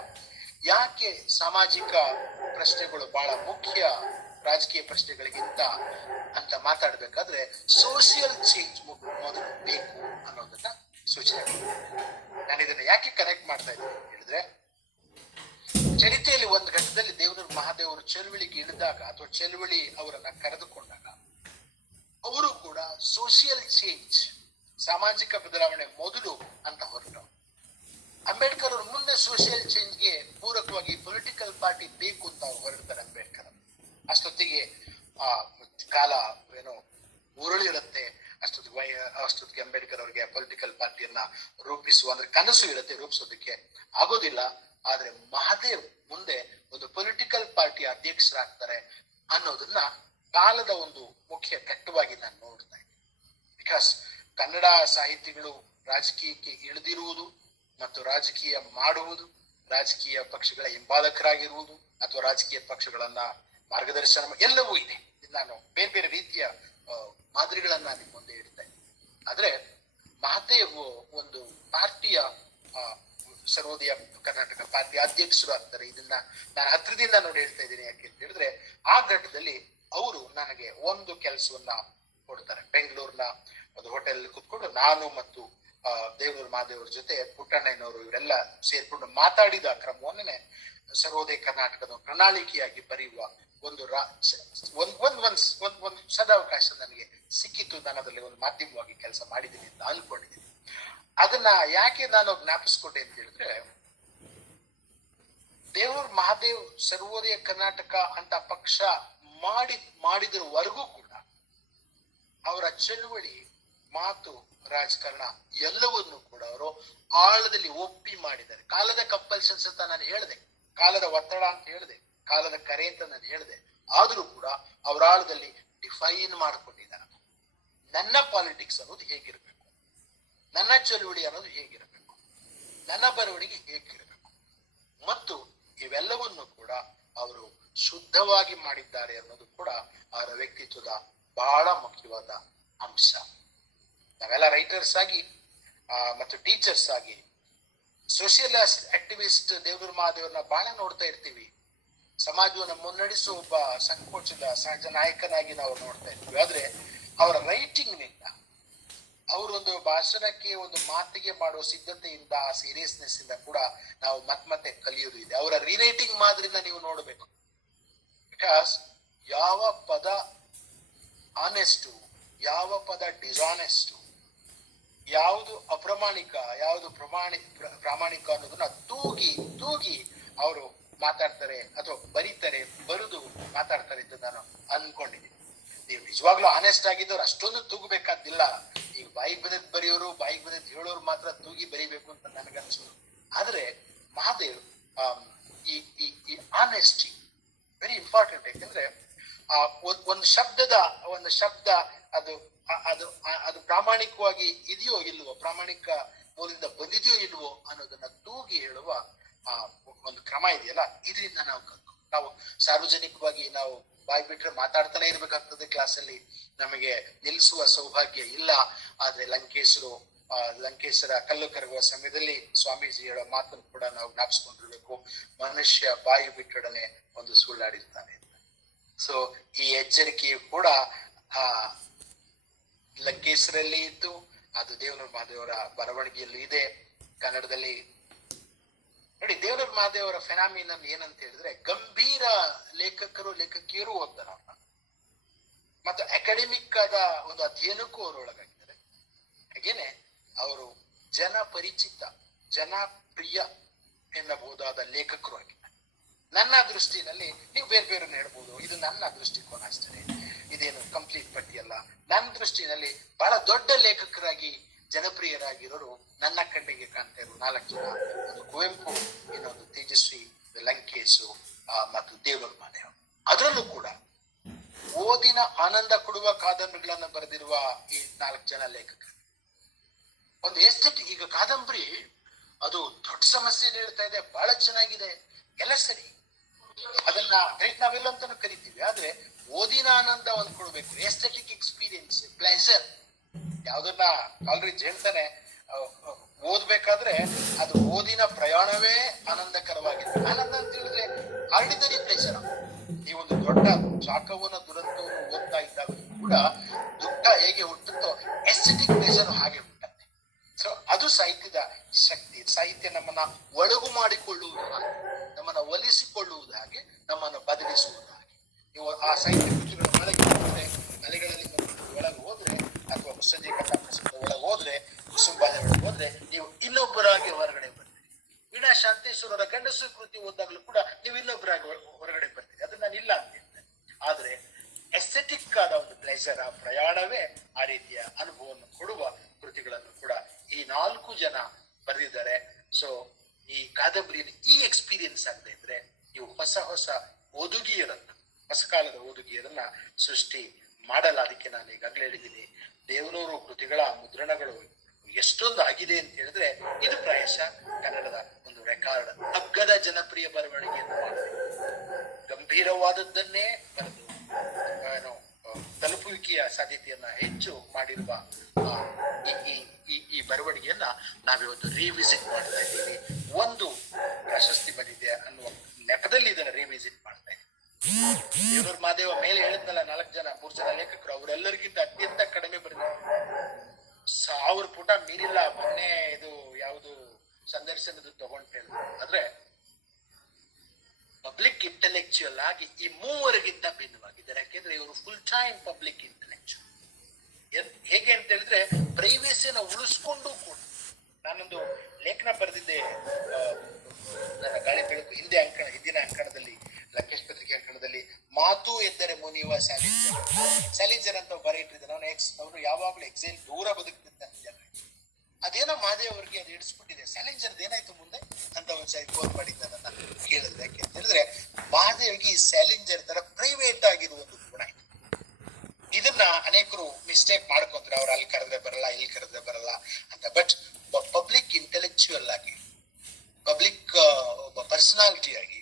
ಯಾಕೆ ಸಾಮಾಜಿಕ ಪ್ರಶ್ನೆಗಳು ಬಹಳ ಮುಖ್ಯ ರಾಜಕೀಯ ಪ್ರಶ್ನೆಗಳಿಗಿಂತ ಅಂತ ಮಾತಾಡ್ಬೇಕಾದ್ರೆ ಸೋಷಿಯಲ್ ಚೇಂಜ್ ಮೊದಲು ಬೇಕು ಅನ್ನೋದನ್ನ ಸೂಚನೆ ಮಾಡ್ತಾರೆ. ನಾನು ಇದನ್ನ ಯಾಕೆ ಕನೆಕ್ಟ್ ಮಾಡ್ತಾ ಇದ್ದೀನಿ ಹೇಳಿದ್ರೆ, ಚರಿತೆಯಲ್ಲಿ ಒಂದು ಘಟ್ಟದಲ್ಲಿ ದೇವನೂರು ಮಹಾದೇವರು ಚಳುವಳಿಗೆ ಇಳಿದಾಗ ಅಥವಾ ಚಳುವಳಿ ಅವರನ್ನ ಕರೆದುಕೊಂಡಾಗ ಅವರು ಕೂಡ ಸೋಷಿಯಲ್ ಚೇಂಜ್, ಸಾಮಾಜಿಕ ಬದಲಾವಣೆ ಮೊದಲು ಅಂತ ಹೊರಟು. ಅಂಬೇಡ್ಕರ್ ಅವರು ಮುಂದೆ ಸೋಷಿಯಲ್ ಚೇಂಜ್ಗೆ ಪೂರಕವಾಗಿ ಪೊಲಿಟಿಕಲ್ ಪಾರ್ಟಿ ಬೇಕು ಅಂತ ಹೊರಡ್ತಾರೆ ಅಂಬೇಡ್ಕರ್. ಅಷ್ಟೊತ್ತಿಗೆ ಕಾಲ ಏನೋ ಉರುಳಿರುತ್ತೆ. ಅಷ್ಟೊತ್ತಿಗೆ ಅಂಬೇಡ್ಕರ್ ಅವರಿಗೆ ಪೊಲಿಟಿಕಲ್ ಪಾರ್ಟಿಯನ್ನ ರೂಪಿಸುವ ಅಂದ್ರೆ ಕನಸು ಇರುತ್ತೆ, ರೂಪಿಸೋದಕ್ಕೆ ಆಗೋದಿಲ್ಲ. ಆದ್ರೆ ಮಹಾದೇವ್ ಮುಂದೆ ಒಂದು ಪೊಲಿಟಿಕಲ್ ಪಾರ್ಟಿ ಅಧ್ಯಕ್ಷರಾಗ್ತಾರೆ ಅನ್ನೋದನ್ನ ಕಾಲದ ಒಂದು ಮುಖ್ಯ ಘಟ್ಟವಾಗಿ ನಾನು ನೋಡ್ತಾ ಇದ್ದೀನಿ. ಬಿಕಾಸ್ ಕನ್ನಡ ಸಾಹಿತಿಗಳು ರಾಜಕೀಯಕ್ಕೆ ಇಳಿದಿರುವುದು ಮತ್ತು ರಾಜಕೀಯ ಮಾಡುವುದು, ರಾಜಕೀಯ ಪಕ್ಷಗಳ ಹಿಂಬಾಲಕರಾಗಿರುವುದು ಅಥವಾ ರಾಜಕೀಯ ಪಕ್ಷಗಳನ್ನ ಮಾರ್ಗದರ್ಶನ ಎಲ್ಲವೂ ಇದೆ. ನಾನು ಬೇರೆ ಬೇರೆ ರೀತಿಯ ಮಾದರಿಗಳನ್ನ ನಿಮ್ಮ ಮುಂದೆ ಇಡ್ತಾ ಇದ್ದೀನಿ. ಆದ್ರೆ ಮಹಾದೇವ್ ಒಂದು ಪಾರ್ಟಿಯ ಸರ್ವೋದಯ ಕರ್ನಾಟಕ ಪಾರ್ಟಿ ಅಧ್ಯಕ್ಷರು ಆಗ್ತಾರೆ. ಇದನ್ನ ನಾನು ಹತ್ರದಿಂದ ನೋಡಿ ಹೇಳ್ತಾ ಇದ್ದೀನಿ. ಯಾಕೆ ಅಂತ ಹೇಳಿದ್ರೆ ಆ ಘಟ್ಟದಲ್ಲಿ ಅವರು ನನಗೆ ಒಂದು ಕೆಲಸವನ್ನ ಕೊಡ್ತಾರೆ. ಬೆಂಗಳೂರಿನ ಒಂದು ಹೋಟೆಲ್ ಕುತ್ಕೊಂಡು ನಾನು ಮತ್ತು ದೇವನೂರು ಮಹಾದೇವ್ರ ಜೊತೆ ಪುಟ್ಟಣ್ಣನವರು ಇವರೆಲ್ಲ ಸೇರ್ಕೊಂಡು ಮಾತಾಡಿದ ಕ್ರಮವನ್ನೇ ಸರ್ವೋದಯ ಕರ್ನಾಟಕದ ಪ್ರಣಾಳಿಕೆಯಾಗಿ ಬರೆಯುವ ಒಂದು ಸದಾವಕಾಶ ನನಗೆ ಸಿಕ್ಕಿತ್ತು. ನಾನು ಅದರಲ್ಲಿ ಒಂದು ಮಾಧ್ಯಮವಾಗಿ ಕೆಲಸ ಮಾಡಿದ್ದೀನಿ ಅಂತ ಅನ್ಕೊಂಡಿದ್ದೀನಿ. ಅದನ್ನ ಯಾಕೆ ನಾನು ಜ್ಞಾಪಿಸ್ಕೊಂಡೆ ಅಂತ ಹೇಳಿದ್ರೆ, ದೇವನೂರು ಮಹಾದೇವ್ ಸರ್ವೋದಯ ಕರ್ನಾಟಕ ಅಂತ ಪಕ್ಷ ಮಾಡಿದವರೆಗೂ ಕೂಡ ಅವರ ಚಳುವಳಿ, ಮಾತು, ರಾಜಕಾರಣ ಎಲ್ಲವನ್ನೂ ಕೂಡ ಅವರು ಆಳದಲ್ಲಿ ಒಪ್ಪಿ ಮಾಡಿದ್ದಾರೆ. ಕಾಲದ ಕಂಪಲ್ಷನ್ಸ್ ಅಂತ ನಾನು ಹೇಳಿದೆ, ಕಾಲದ ಒತ್ತಡ ಅಂತ ಹೇಳಿದೆ, ಕಾಲದ ಕರೆ ಅಂತ ನಾನು ಹೇಳಿದೆ. ಆದ್ರೂ ಕೂಡ ಅವರ ಆಳದಲ್ಲಿ ಡಿಫೈನ್ ಮಾಡ್ಕೊಂಡಿದ್ದಾರೆ. ನನ್ನ ಪಾಲಿಟಿಕ್ಸ್ ಅನ್ನೋದು ಹೇಗಿರ್ಬೇಕು, ನನ್ನ ಚಳುವಳಿ ಅನ್ನೋದು ಹೇಗಿರಬೇಕು, ನನ್ನ ಬರವಣಿಗೆ ಹೇಗಿರಬೇಕು, ಮತ್ತು ಇವೆಲ್ಲವನ್ನು ಕೂಡ ಅವರು ಶುದ್ಧವಾಗಿ ಮಾಡಿದ್ದಾರೆ ಅನ್ನೋದು ಕೂಡ ಅವರ ವ್ಯಕ್ತಿತ್ವದ ಬಹಳ ಮುಖ್ಯವಾದ ಅಂಶ. ನಾವೆಲ್ಲ ರೈಟರ್ಸ್ ಆಗಿ ಮತ್ತು ಟೀಚರ್ಸ್ ಆಗಿ ಸೋಷಿಯಲ್ ಆಕ್ಟಿವಿಸ್ಟ್ ದೇವನೂರು ಮಹಾದೇವ್ರನ್ನ ಬಹಳ ನೋಡ್ತಾ ಇರ್ತೀವಿ. ಸಮಾಜವನ್ನು ಮುನ್ನಡೆಸುವ ಒಬ್ಬ ಸಂಕೋಚದ ಸಹಜ ನಾಯಕನಾಗಿ ನಾವು ನೋಡ್ತಾ ಇರ್ತೀವಿ. ಆದ್ರೆ ಅವರ ರೈಟಿಂಗ್ ನಿಂದ, ಅವರೊಂದು ಭಾಷಣಕ್ಕೆ ಒಂದು ಮಾತಿಗೆ ಮಾಡುವ ಸಿದ್ಧತೆಯಿಂದ, ಆ ಸೀರಿಯಸ್ನೆಸ್ ಇಂದ ಕೂಡ ನಾವು ಮತ್ತೆ ಕಲಿಯೋದು ಇದೆ. ಅವರ ರೀರೈಟಿಂಗ್ ಮಾದರಿನ ನೀವು ನೋಡಬೇಕು. ಬಿಕಾಸ್ ಯಾವ ಪದ ಆನೆಸ್ಟು, ಯಾವ ಪದ ಡಿಸಾನೆಸ್ಟು, ಯಾವುದು ಅಪ್ರಾಮಾಣಿಕ, ಯಾವುದು ಪ್ರಾಮಾಣಿಕ ಅನ್ನೋದನ್ನ ತೂಗಿ ಅವರು ಮಾತಾಡ್ತಾರೆ ಅಥವಾ ಬರೆದು ಮಾತಾಡ್ತಾರೆ ಅಂತ ನಾನು ಅನ್ಕೊಂಡಿದ್ದೀನಿ. ನೀವು ನಿಜವಾಗ್ಲೂ ಆನೆಸ್ಟ್ ಆಗಿದ್ದವ್ರು ಅಷ್ಟೊಂದು ತೂಗಬೇಕಾದಿಲ್ಲ. ಈಗ ಬಾಯಿಗೆ ಬಂದದ್ ಬರೆಯೋರು, ಬಾಯಿಗೆ ಬಂದದ್ ಹೇಳೋರು ಮಾತ್ರ ತೂಗಿ ಬರಿಬೇಕು ಅಂತ ನನಗನ್ಸೋದು. ಆದ್ರೆ ಮಹಾದೇವ್ ಈ ಆನೆಸ್ಟಿ ವೆರಿ ಇಂಪಾರ್ಟೆಂಟ್. ಯಾಕಂದ್ರೆ ಒಂದು ಶಬ್ದ ಅದು ಪ್ರಾಮಾಣಿಕವಾಗಿ ಇದೆಯೋ ಇಲ್ವೋ, ಪ್ರಾಮಾಣಿಕ ಮೂಲದಿಂದ ಬಂದಿದೆಯೋ ಇಲ್ವೋ ಅನ್ನೋದನ್ನ ತೂಗಿ ಹೇಳುವ ಒಂದು ಕ್ರಮ ಇದೆಯಲ್ಲ, ಇದರಿಂದ ನಾವು ಸಾರ್ವಜನಿಕವಾಗಿ ನಾವು ಬಾಯ್ ಬಿಟ್ರೆ ಮಾತಾಡ್ತಾನೆ ಇರ್ಬೇಕಾಗ್ತದೆ. ಕ್ಲಾಸಲ್ಲಿ ನಮಗೆ ನಿಲ್ಲಿಸುವ ಸೌಭಾಗ್ಯ ಇಲ್ಲ. ಆದ್ರೆ ಲಂಕೇಶರ ಕಲ್ಲು ಕರಗುವ ಸಮಯದಲ್ಲಿ ಸ್ವಾಮೀಜಿ ಹೇಳೋ ಮಾತನ್ನು ಕೂಡ ನಾವು ಜ್ಞಾಪಿಸ್ಕೊಂಡಿರ್ಬೇಕು. ಮನುಷ್ಯ ಬಾಯಿ ಬಿಟ್ಟೊಡನೆ ಒಂದು ಸುಳ್ಳಾಡಿರ್ತಾನೆ. ಸೊ ಈ ಎಚ್ಚರಿಕೆಯು ಕೂಡ ಲಂಕೇಶರಲ್ಲಿ ಇದ್ದು, ಅದು ದೇವನೂರು ಮಹಾದೇವರ ಬರವಣಿಗೆಯಲ್ಲೂ ಇದೆ. ಕನ್ನಡದಲ್ಲಿ ನೋಡಿ, ದೇವನೂರು ಮಹಾದೇವರ ಫೆನಾಮಿನನ್ ಏನಂತ ಹೇಳಿದ್ರೆ, ಗಂಭೀರ ಲೇಖಕಿಯರು ಓದ್ತಾರೆ ಅವ್ರನ್ನ, ಮತ್ತು ಅಕಾಡೆಮಿಕ್ ಆದ ಒಂದು ಅಧ್ಯಯನಕ್ಕೂ ಅವರು ಒಳಗಾಗಿದ್ದಾರೆ. ಹಾಗೇನೆ ಅವರು ಜನಪರಿಚಿತ, ಜನಪ್ರಿಯ ಎನ್ನಬಹುದಾದ ಲೇಖಕರು ಆಗಿದ್ದಾರೆ. ನನ್ನ ದೃಷ್ಟಿನಲ್ಲಿ ನೀವು ಬೇರೆ ಬೇರೆ ಹೇಳ್ಬೋದು, ಇದು ನನ್ನ ದೃಷ್ಟಿಕೋನ ಅಷ್ಟೇ, ಇದೇನು ಕಂಪ್ಲೀಟ್ ಪಟ್ಟಿಯಲ್ಲ. ನನ್ನ ದೃಷ್ಟಿನಲ್ಲಿ ಬಹಳ ದೊಡ್ಡ ಲೇಖಕರಾಗಿ ಜನಪ್ರಿಯರಾಗಿರೋರು ನನ್ನ ಕಣ್ಣಿಗೆ ಕಾಣ್ತಾ ಇರೋ 4 ಜನ. ಒಂದು ಕುವೆಂಪು, ಇನ್ನೊಂದು ತೇಜಸ್ವಿ ಲಂಕೇಶು ಮತ್ತು ದೇವರ ಮಾದೇವ್. ಅದರಲ್ಲೂ ಕೂಡ ಓದಿನ ಆನಂದ ಕೊಡುವ ಕಾದಂಬರಿಗಳನ್ನ ಬರೆದಿರುವ ಈ 4 ಜನ ಲೇಖಕರು ಒಂದು ಎಸ್ಥೆಟಿಕ್, ಈಗ ಕಾದಂಬರಿ ಅದು ದೊಡ್ಡ ಸಮಸ್ಯೆ ಹೇಳ್ತಾ ಇದೆ, ಬಹಳ ಚೆನ್ನಾಗಿದೆ, ಎಲ್ಲ ಸರಿ, ಅದನ್ನ ನಾವೆಲ್ಲ ಅಂತಾನು ಕರಿತೀವಿ. ಆದ್ರೆ ಓದಿನ ಆನಂದ ಒಂದು ಕೊಡ್ಬೇಕು, ಎಸ್ಥೆಟಿಕ್ ಎಕ್ಸ್ಪೀರಿಯನ್ಸ್, ಪ್ಲೆಜರ್. ಯಾವ್ದನ್ನ ಕಾಲ್ರಿಡ್ಜ್ ಹೇಳ್ತಾನೆ, ಓದ್ಬೇಕಾದ್ರೆ ಅದು ಓದಿನ ಪ್ರಯಾಣವೇ ಆನಂದಕರವಾಗಿದೆ. ಆನಂದ ಅಂತ ಹೇಳಿದ್ರೆ ಆರ್ಡಿನರಿ ಪ್ಲೇಸರ್. ನೀವೊಂದು ದೊಡ್ಡ ಶಾಖವನ್ನು ದುರಂತವನ್ನು ಓದ್ತಾ ಇದ್ದಾಗ ಕೂಡ ದುಃಖ ಹೇಗೆ ಹುಟ್ಟುತ್ತೋ ಎಸ್ಥೆಟಿಕ್ ಪ್ಲೇಸರ್ ಹಾಗೆ ಹುಟ್ಟುತ್ತೆ. ಸೊ ಅದು ಸಾಹಿತ್ಯದ ಶಕ್ತಿ. ಸಾಹಿತ್ಯ ನಮ್ಮನ್ನ ಒಳಗು ಮಾಡಿಕೊಳ್ಳುವುದು ಹಾಗೆ, ನಮ್ಮನ್ನ ಒಲಿಸಿಕೊಳ್ಳುವುದು ಹಾಗೆ, ನಮ್ಮನ್ನು ಬದಲಿಸುವುದು ಹಾಗೆ. ನೀವು ಆ ಸಾಹಿತ್ಯ ಕೃತಿಗಳ ಒಳಗೆ ಹೋದ್ರೆ, ಅಲೆಗಳಲ್ಲಿ ಒಳಗೆ ಹೋದ್ರೆ, ಅಥವಾ ಮುಸ್ಸಂಜೆ ಕಥಾಪ್ರಸಂಗದ ಒಳಗೆ ಹೋದ್ರೆ, ಕುಸುಂಬಾಲೆ ಒಳಗೆ ಹೋದ್ರೆ, ನೀವು ಇನ್ನೊಬ್ಬರಾಗಿ ಹೊರಗಡೆ ಬರ್ತೀರಿ. ವೀಣಾ ಶಾಂತೇಶ್ವರರ ಗಂಡಸು ಕೃತಿ ಓದಾಗ್ಲೂ ಕೂಡ ನೀವು ಇನ್ನೊಬ್ಬರಾಗಿ ಹೊರಗಡೆ ಬರ್ತೀರಿ. ಅದನ್ನ ನಾನು ಇಲ್ಲ ಅಂತಿದ್ದೆ. ಆದ್ರೆ ಎಸ್ಥೆಟಿಕ್ ಆದ ಒಂದು ಪ್ಲೆಜರ್, ಆ ಪ್ರಯಾಣವೇ ಆ ರೀತಿಯ ಅನುಭವವನ್ನು ಕೊಡುವ ಕೃತಿಗಳನ್ನು ಕೂಡ ಈ 4 ಜನ ಬರೆದಿದ್ದಾರೆ. ಸೊ ಈ ಕಾದಂಬರಿಯಲ್ಲಿ ಈ ಎಕ್ಸ್ಪೀರಿಯನ್ಸ್ ಆಗದೆ ಇದ್ರೆ ನೀವು ಹೊಸ ಓದುಗಿಯರನ್ನ, ಹೊಸ ಕಾಲದ ಓದುಗಿಯರನ್ನ ಸೃಷ್ಟಿ ಮಾಡಲ್ಲ. ಅದಕ್ಕೆ ನಾನು ಈಗಾಗಲೇ ಹೇಳಿದ್ದೀನಿ, ದೇವನೂರು ಕೃತಿಗಳ ಮುದ್ರಣಗಳು ಎಷ್ಟೊಂದು ಆಗಿದೆ ಅಂತ ಹೇಳಿದ್ರೆ ಇದು ಪ್ರಾಯಶಃ ಕನ್ನಡದ ಒಂದು ರೆಕಾರ್ಡ್. ಅಗ್ಗದ ಜನಪ್ರಿಯ ಬರವಣಿಗೆಯನ್ನು ಮಾಡಿದೆ, ಗಂಭೀರವಾದದ್ದನ್ನೇ ಬರೆದು ತಲುಪುವಿಕೆಯ ಸಾಧ್ಯತೆಯನ್ನ ಹೆಚ್ಚು ಮಾಡಿರುವ ಈ ಬರವಣಿಗೆಯನ್ನ ನಾವಿವತ್ತು ರಿವಿಸಿಟ್ ಮಾಡ್ತಾ ಇದ್ದೀವಿ. ಒಂದು ಪ್ರಶಸ್ತಿ ಬಂದಿದೆ ಅನ್ನುವ ನೆಪದಲ್ಲಿ ಇದನ್ನ ರಿವಿಸಿಟ್ ಮಾಡ್ತಾ ಇದ್ದೀವಿ. ದೇವರ ಮಾದೇವ ಮೇಲೆ ಹೇಳಿದ್ನಲ್ಲ, 4 ಜನ 3 ಜನ ಲೇಖಕರು, ಅವರೆಲ್ಲರಿಗಿಂತ ಅತ್ಯಂತ ಕಡಿಮೆ ಬರೆದಿದ್ದಾರೆ. 1000 ಪುಟ ಮೀರಿಲ್ಲ. ಮೊನ್ನೆ ಇದು ಯಾವುದು ಸಂದರ್ಶನದ ತಗೊಂಡು ಹೇಳಿದ್ರು. ಆದ್ರೆ ಪಬ್ಲಿಕ್ ಇಂಟೆಲೆಕ್ಚುಯಲ್ ಆಗಿ ಈ 3ಗಿಂತ ಭಿನ್ನವಾಗಿದ್ದಾರೆ. ಯಾಕೆಂದ್ರೆ ಇವರು ಫುಲ್ ಟೈಮ್ ಪಬ್ಲಿಕ್ ಇಂಟೆಲೆಕ್ಚುಯಲ್. ಹೇಗೆ ಅಂತ ಹೇಳಿದ್ರೆ ಪ್ರೈವೇಸಿಯನ್ನ ಉಳಿಸ್ಕೊಂಡು ಕೂಡ. ನಾನೊಂದು ಲೇಖನ ಬರೆದಿದ್ದೆ ನನ್ನ ಗಾಳಿ ಬೆಳಕು ಹಿಂದಿನ ಅಂಕಣದಲ್ಲಿ, ಲಂಕೇಶ್ ಪತ್ರಿಕೆ ಅಂಕಣದಲ್ಲಿ, ಮಾತು ಎದ್ದರೆ ಮುನಿಯುವ ಸ್ಯಾಲಿಂಜರ್ ಅಂತ ಬರೆಯಿಟ್ಟಿದ್ದೆ. ಅವನು ಯಾವಾಗ್ಲೂ ಎಕ್ಸೈಲ್ ದೂರ ಬದುಕ್ತಿದ್ದ ಜನ. ಅದೇನೋ ಮಾದೇವ್ ಅವರಿಗೆ ಅದು ಹಿಡಿಸ್ಬಿಟ್ಟಿದೆ. ಸ್ಯಾಲಿಂಜರ್ದು ಏನಾಯ್ತು ಮುಂದೆ ಅಂತ ಒಂದ್ಸರಿ ಫೋನ್ ಮಾಡಿದ್ದ ನನ್ನ ಕೇಳಿದ್ರೆ. ಯಾಕೆ ಅಂತ ಹೇಳಿದ್ರೆ ಮಾದೇವ್ಗೆ ಈ ಸ್ಯಾಲಿಂಜರ್ ತರ ಪ್ರೈವೇಟ್ ಆಗಿರುವ ಒಂದು ಗುಣ ಇದೆ. ಇದನ್ನ ಅನೇಕರು ಮಿಸ್ಟೇಕ್ ಮಾಡ್ಕೊಂತಾರೆ, ಅವ್ರು ಅಲ್ಲಿ ಕರೆದ್ರೆ ಬರಲ್ಲ, ಇಲ್ಲಿ ಕರೆದ್ರೆ ಬರಲ್ಲ ಅಂತ. ಬಟ್ ಪಬ್ಲಿಕ್ ಇಂಟೆಲೆಕ್ಚುಯಲ್ ಆಗಿ, ಪಬ್ಲಿಕ್ ಒಬ್ಬ ಪರ್ಸನಾಲಿಟಿ ಆಗಿ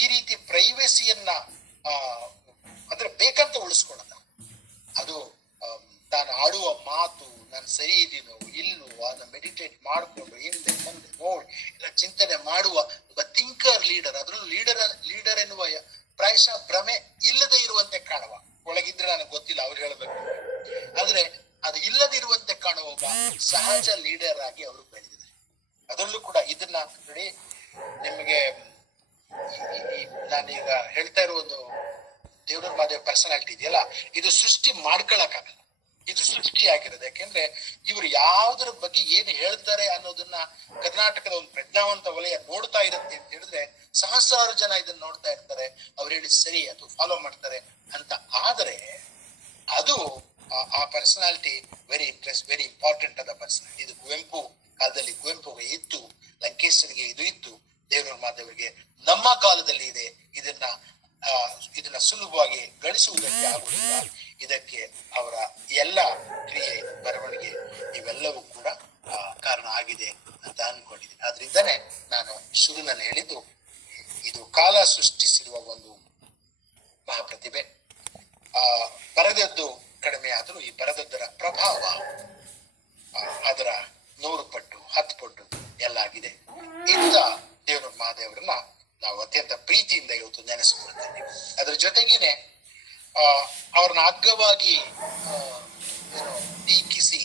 ಈ ರೀತಿ ಪ್ರೈವೇಸಿಯನ್ನ ಅಂದ್ರೆ ಬೇಕಂತ ಉಳಿಸ್ಕೊಳ್ಳೋದ. ಅದು ತಾನು ಆಡುವ ಮಾತು, ನಾನು ಸರಿ ಇದೀನೋ ಇಲ್ಲೋ ಅದನ್ನ ಮೆಡಿಟೇಟ್ ಮಾಡ್ಕೊಂಡು ಹಿಂದೆ ಮುಂದೆ ನೋಡಿ ಎಲ್ಲ ಚಿಂತನೆ ಮಾಡುವ ಒಬ್ಬ ಥಿಂಕರ್ ಲೀಡರ್. ಅದ್ರಲ್ಲೂ ಲೀಡರ್ ಎನ್ನುವ ಪ್ರಾಯಶಃ ಭ್ರಮೆ ಇಲ್ಲದೆ ಇರುವಂತೆ ಕಾಣುವ, ಒಳಗಿದ್ರೆ ನನಗೆ ಗೊತ್ತಿಲ್ಲ, ಅವ್ರು ಹೇಳ್ಬೇಕು. ಆದ್ರೆ ಅದು ಇಲ್ಲದಿರುವಂತೆ ಕಾಣುವ ಒಬ್ಬ ಸಹಜ ಲೀಡರ್ ಆಗಿ ಅವರು ಬೆಳೆದಿದ್ದಾರೆ. ಅದರಲ್ಲೂ ಕೂಡ ಇದನ್ನ ನೋಡಿ, ನಿಮಗೆ ನಾನೀಗ ಹೇಳ್ತಾ ಇರೋ ಒಂದು ದೇವರ ಮಾದೇವ್ ಪರ್ಸನಾಲಿಟಿ ಇದೆಯಲ್ಲ, ಇದು ಸೃಷ್ಟಿ ಮಾಡ್ಕೊಳಕ್ಕಾಗಲ್ಲ, ಇದು ಸೃಷ್ಟಿ ಆಗಿರೋದು. ಯಾಕೆಂದ್ರೆ ಇವರು ಯಾವುದರ ಬಗ್ಗೆ ಏನು ಹೇಳ್ತಾರೆ ಅನ್ನೋದನ್ನ ಕರ್ನಾಟಕದ ಒಂದು ಪ್ರಜ್ಞಾವಂತ ವಲಯ ನೋಡ್ತಾ ಇರುತ್ತೆ ಅಂತ ಹೇಳಿದ್ರೆ ಸಹಸ್ರಾರು ಜನ ಇದನ್ನ ನೋಡ್ತಾ ಇರ್ತಾರೆ, ಅವ್ರು ಹೇಳಿ ಸರಿ ಅದು ಫಾಲೋ ಮಾಡ್ತಾರೆ ಅಂತ. ಆದರೆ ಅದು ಆ ಪರ್ಸನಾಲಿಟಿ ವೆರಿ ಇಂಪಾರ್ಟೆಂಟ್ ಆದ ಪರ್ಸನಾಲಿಟಿ. ಇದು ಕುವೆಂಪು ಕಾಲದಲ್ಲಿ ಕುವೆಂಪುಗೆ ಇತ್ತು, ಲಂಕೇಶರಿಗೆ ಇದು ಇತ್ತು, ದೇವರ ಮಾದೇವರಿಗೆ ನಮ್ಮ ಕಾಲದಲ್ಲಿ ಇದೆ. ಇದನ್ನ ಸುಲಭವಾಗಿ ಗಳಿಸುವುದಕ್ಕೆ ಆಗುವುದಿಲ್ಲ. ಇದಕ್ಕೆ ಅವರ ಎಲ್ಲ ಕ್ರಿಯೆ, ಬರವಣಿಗೆ ಇವೆಲ್ಲವೂ ಕೂಡ ಕಾರಣ ಆಗಿದೆ ಅಂತ ಅನ್ಕೊಂಡಿದ್ದೀನಿ. ಆದ್ರಿಂದಾನೆ ನಾನು ಶುರುನಲ್ಲಿ ಹೇಳಿದ್ದು, ಇದು ಕಾಲ ಸೃಷ್ಟಿಸಿರುವ ಒಂದು ಮಹಾಪ್ರತಿಭೆ. ಬರೆದದ್ದು ಕಡಿಮೆ ಆದರೂ ಈ ಬರೆದದ್ದರ ಪ್ರಭಾವ ಅದರ 100 ಪಟ್ಟು 10 ಪಟ್ಟು ಎಲ್ಲ ಆಗಿದೆ. ಇಂಥ ದೇವರ ಮಹಾದೇವರನ್ನ ನಾವು ಅತ್ಯಂತ ಪ್ರೀತಿಯಿಂದ ಇವತ್ತು ನೆನೆಸ್ಕೊಳ್ತೇವೆ. ಅದ್ರ ಜೊತೆಗೇನೆ ಅವ್ರನ್ನ ಅಗ್ಗವಾಗಿ ಟೀಕಿಸಿ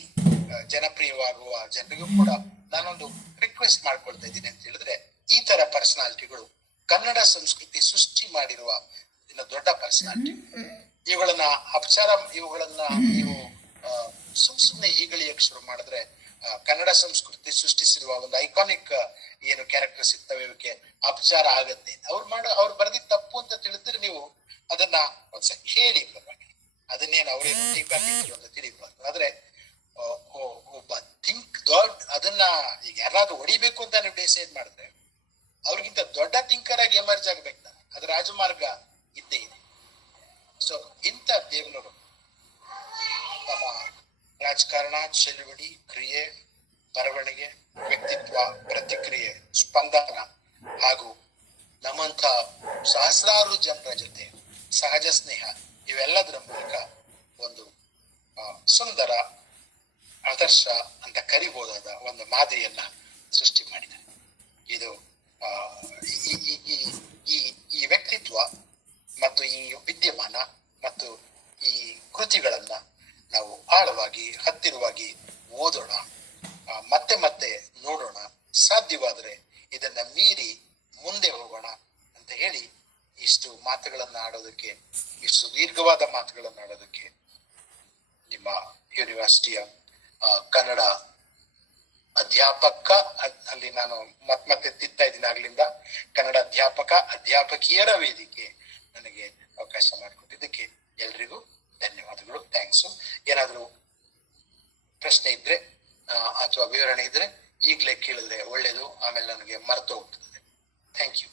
ಜನಪ್ರಿಯವಾಗುವ ಜನರಿಗೂ ಕೂಡ ನಾನೊಂದು ರಿಕ್ವೆಸ್ಟ್ ಮಾಡ್ಕೊಳ್ತಾ ಇದ್ದೀನಿ ಅಂತ ಹೇಳಿದ್ರೆ, ಈ ತರ ಪರ್ಸನಾಲಿಟಿಗಳು ಕನ್ನಡ ಸಂಸ್ಕೃತಿ ಸೃಷ್ಟಿ ಮಾಡಿರುವ ಇನ್ನು ದೊಡ್ಡ ಪರ್ಸನಾಲಿಟಿ. ಇವುಗಳನ್ನ ನೀವು ಸುಮ್ನೆ ಹೀಗಳಿಯಕ್ಕೆ ಶುರು ಮಾಡಿದ್ರೆ ಕನ್ನಡ ಸಂಸ್ಕೃತಿ ಸೃಷ್ಟಿಸಿರುವ ಒಂದು ಐಕಾನಿಕ್ ಏನು ಕ್ಯಾರೆಕ್ಟರ್ಸ್ ಇರ್ತವೆ ಇವಕ್ಕೆ ಅಪಚಾರ ಆಗತ್ತೆ. ಅವ್ರು ಬರೆದಿದ್ದ ತಪ್ಪು ಅಂತ ತಿಳಿದ್ರೆ ನೀವು ಅದನ್ನ ಒಂದ್ಸರಿ ಹೇಳಿ ಪರವಾಗಿಲ್ಲ, ಅದನ್ನೇನು ಅವರೇನು ಟೀಕಾಟಿದ್ರು ಅಂತ ತಿಳಿಬಾರ್ದು. ಆದ್ರೆ ಒಬ್ಬ ಅದನ್ನ ಈಗ ಯಾರಾದ್ರೂ ಹೊಡಿಬೇಕು ಅಂತ ನೀವು ಡಿಸೈಡ್ ಮಾಡಿದ್ರೆ ಅವ್ರಿಗಿಂತ ದೊಡ್ಡ ಥಿಂಕರ್ ಆಗಿ ಎಮರ್ಜ್ ಆಗ್ಬೇಕು ನಾನು, ಅದು ರಾಜಮಾರ್ಗ ಇದ್ದೇ ಇದೆ. ಸೊ ಇಂಥ ದೇವನವರು ತಮ್ಮ ರಾಜಕಾರಣ, ಚಳುವಳಿ, ಕ್ರಿಯೆ, ಬರವಣಿಗೆ, ವ್ಯಕ್ತಿತ್ವ, ಪ್ರತಿಕ್ರಿಯೆ, ಸ್ಪಂದನ ಹಾಗೂ ನಮ್ಮಂಥ ಸಹಸ್ರಾರು ಜನರ ಜೊತೆ ಸಹಜ ಸ್ನೇಹ ಇವೆಲ್ಲದರ ಮೂಲಕ ಒಂದು ಸುಂದರ ಆದರ್ಶ ಅಂತ ಕರಿಬಹುದಾದ ಒಂದು ಮಾದರಿಯನ್ನ ಸೃಷ್ಟಿ ಮಾಡಿದ್ದಾರೆ. ಇದು ಈ ವ್ಯಕ್ತಿತ್ವ ಮತ್ತು ಈ ವಿದ್ಯಮಾನ ಮತ್ತು ಈ ಕೃತಿಗಳನ್ನ ನಾವು ಆಳವಾಗಿ ಹತ್ತಿರವಾಗಿ ಓದೋಣ, ಮತ್ತೆ ಮತ್ತೆ ನೋಡೋಣ, ಸಾಧ್ಯವಾದರೆ ಇದನ್ನ ಮೀರಿ ಮುಂದೆ ಹೋಗೋಣ ಅಂತ ಹೇಳಿ ಇಷ್ಟು ಮಾತುಗಳನ್ನ ಆಡೋದಕ್ಕೆ, ಇಷ್ಟು ದೀರ್ಘವಾದ ಮಾತುಗಳನ್ನ ಆಡೋದಕ್ಕೆ ನಿಮ್ಮ ಯೂನಿವರ್ಸಿಟಿಯ ಕನ್ನಡ ಅಧ್ಯಾಪಕ, ಅಲ್ಲಿ ನಾನು ಮತ್ತೆ ತಿಂತಾ ಇದ್ದೀನಿ ಆಗ್ಲಿಂದ, ಕನ್ನಡ ಅಧ್ಯಾಪಕಿಯರ ವೇದಿಕೆ ನನಗೆ ಅವಕಾಶ ಮಾಡಿಕೊಟ್ಟಿದ್ದಕ್ಕೆ ಎಲ್ರಿಗೂ ಧನ್ಯವಾದಗಳು. ಥ್ಯಾಂಕ್ಸು. ಏನಾದರೂ ಪ್ರಶ್ನೆ ಇದ್ರೆ ಅಥವಾ ವಿವರಣೆ ಇದ್ರೆ ಈಗಲೇ ಕೇಳಿದ್ರೆ ಒಳ್ಳೇದು, ಆಮೇಲೆ ನನಗೆ ಮರೆತು ಹೋಗ್ತದೆ. Thank you.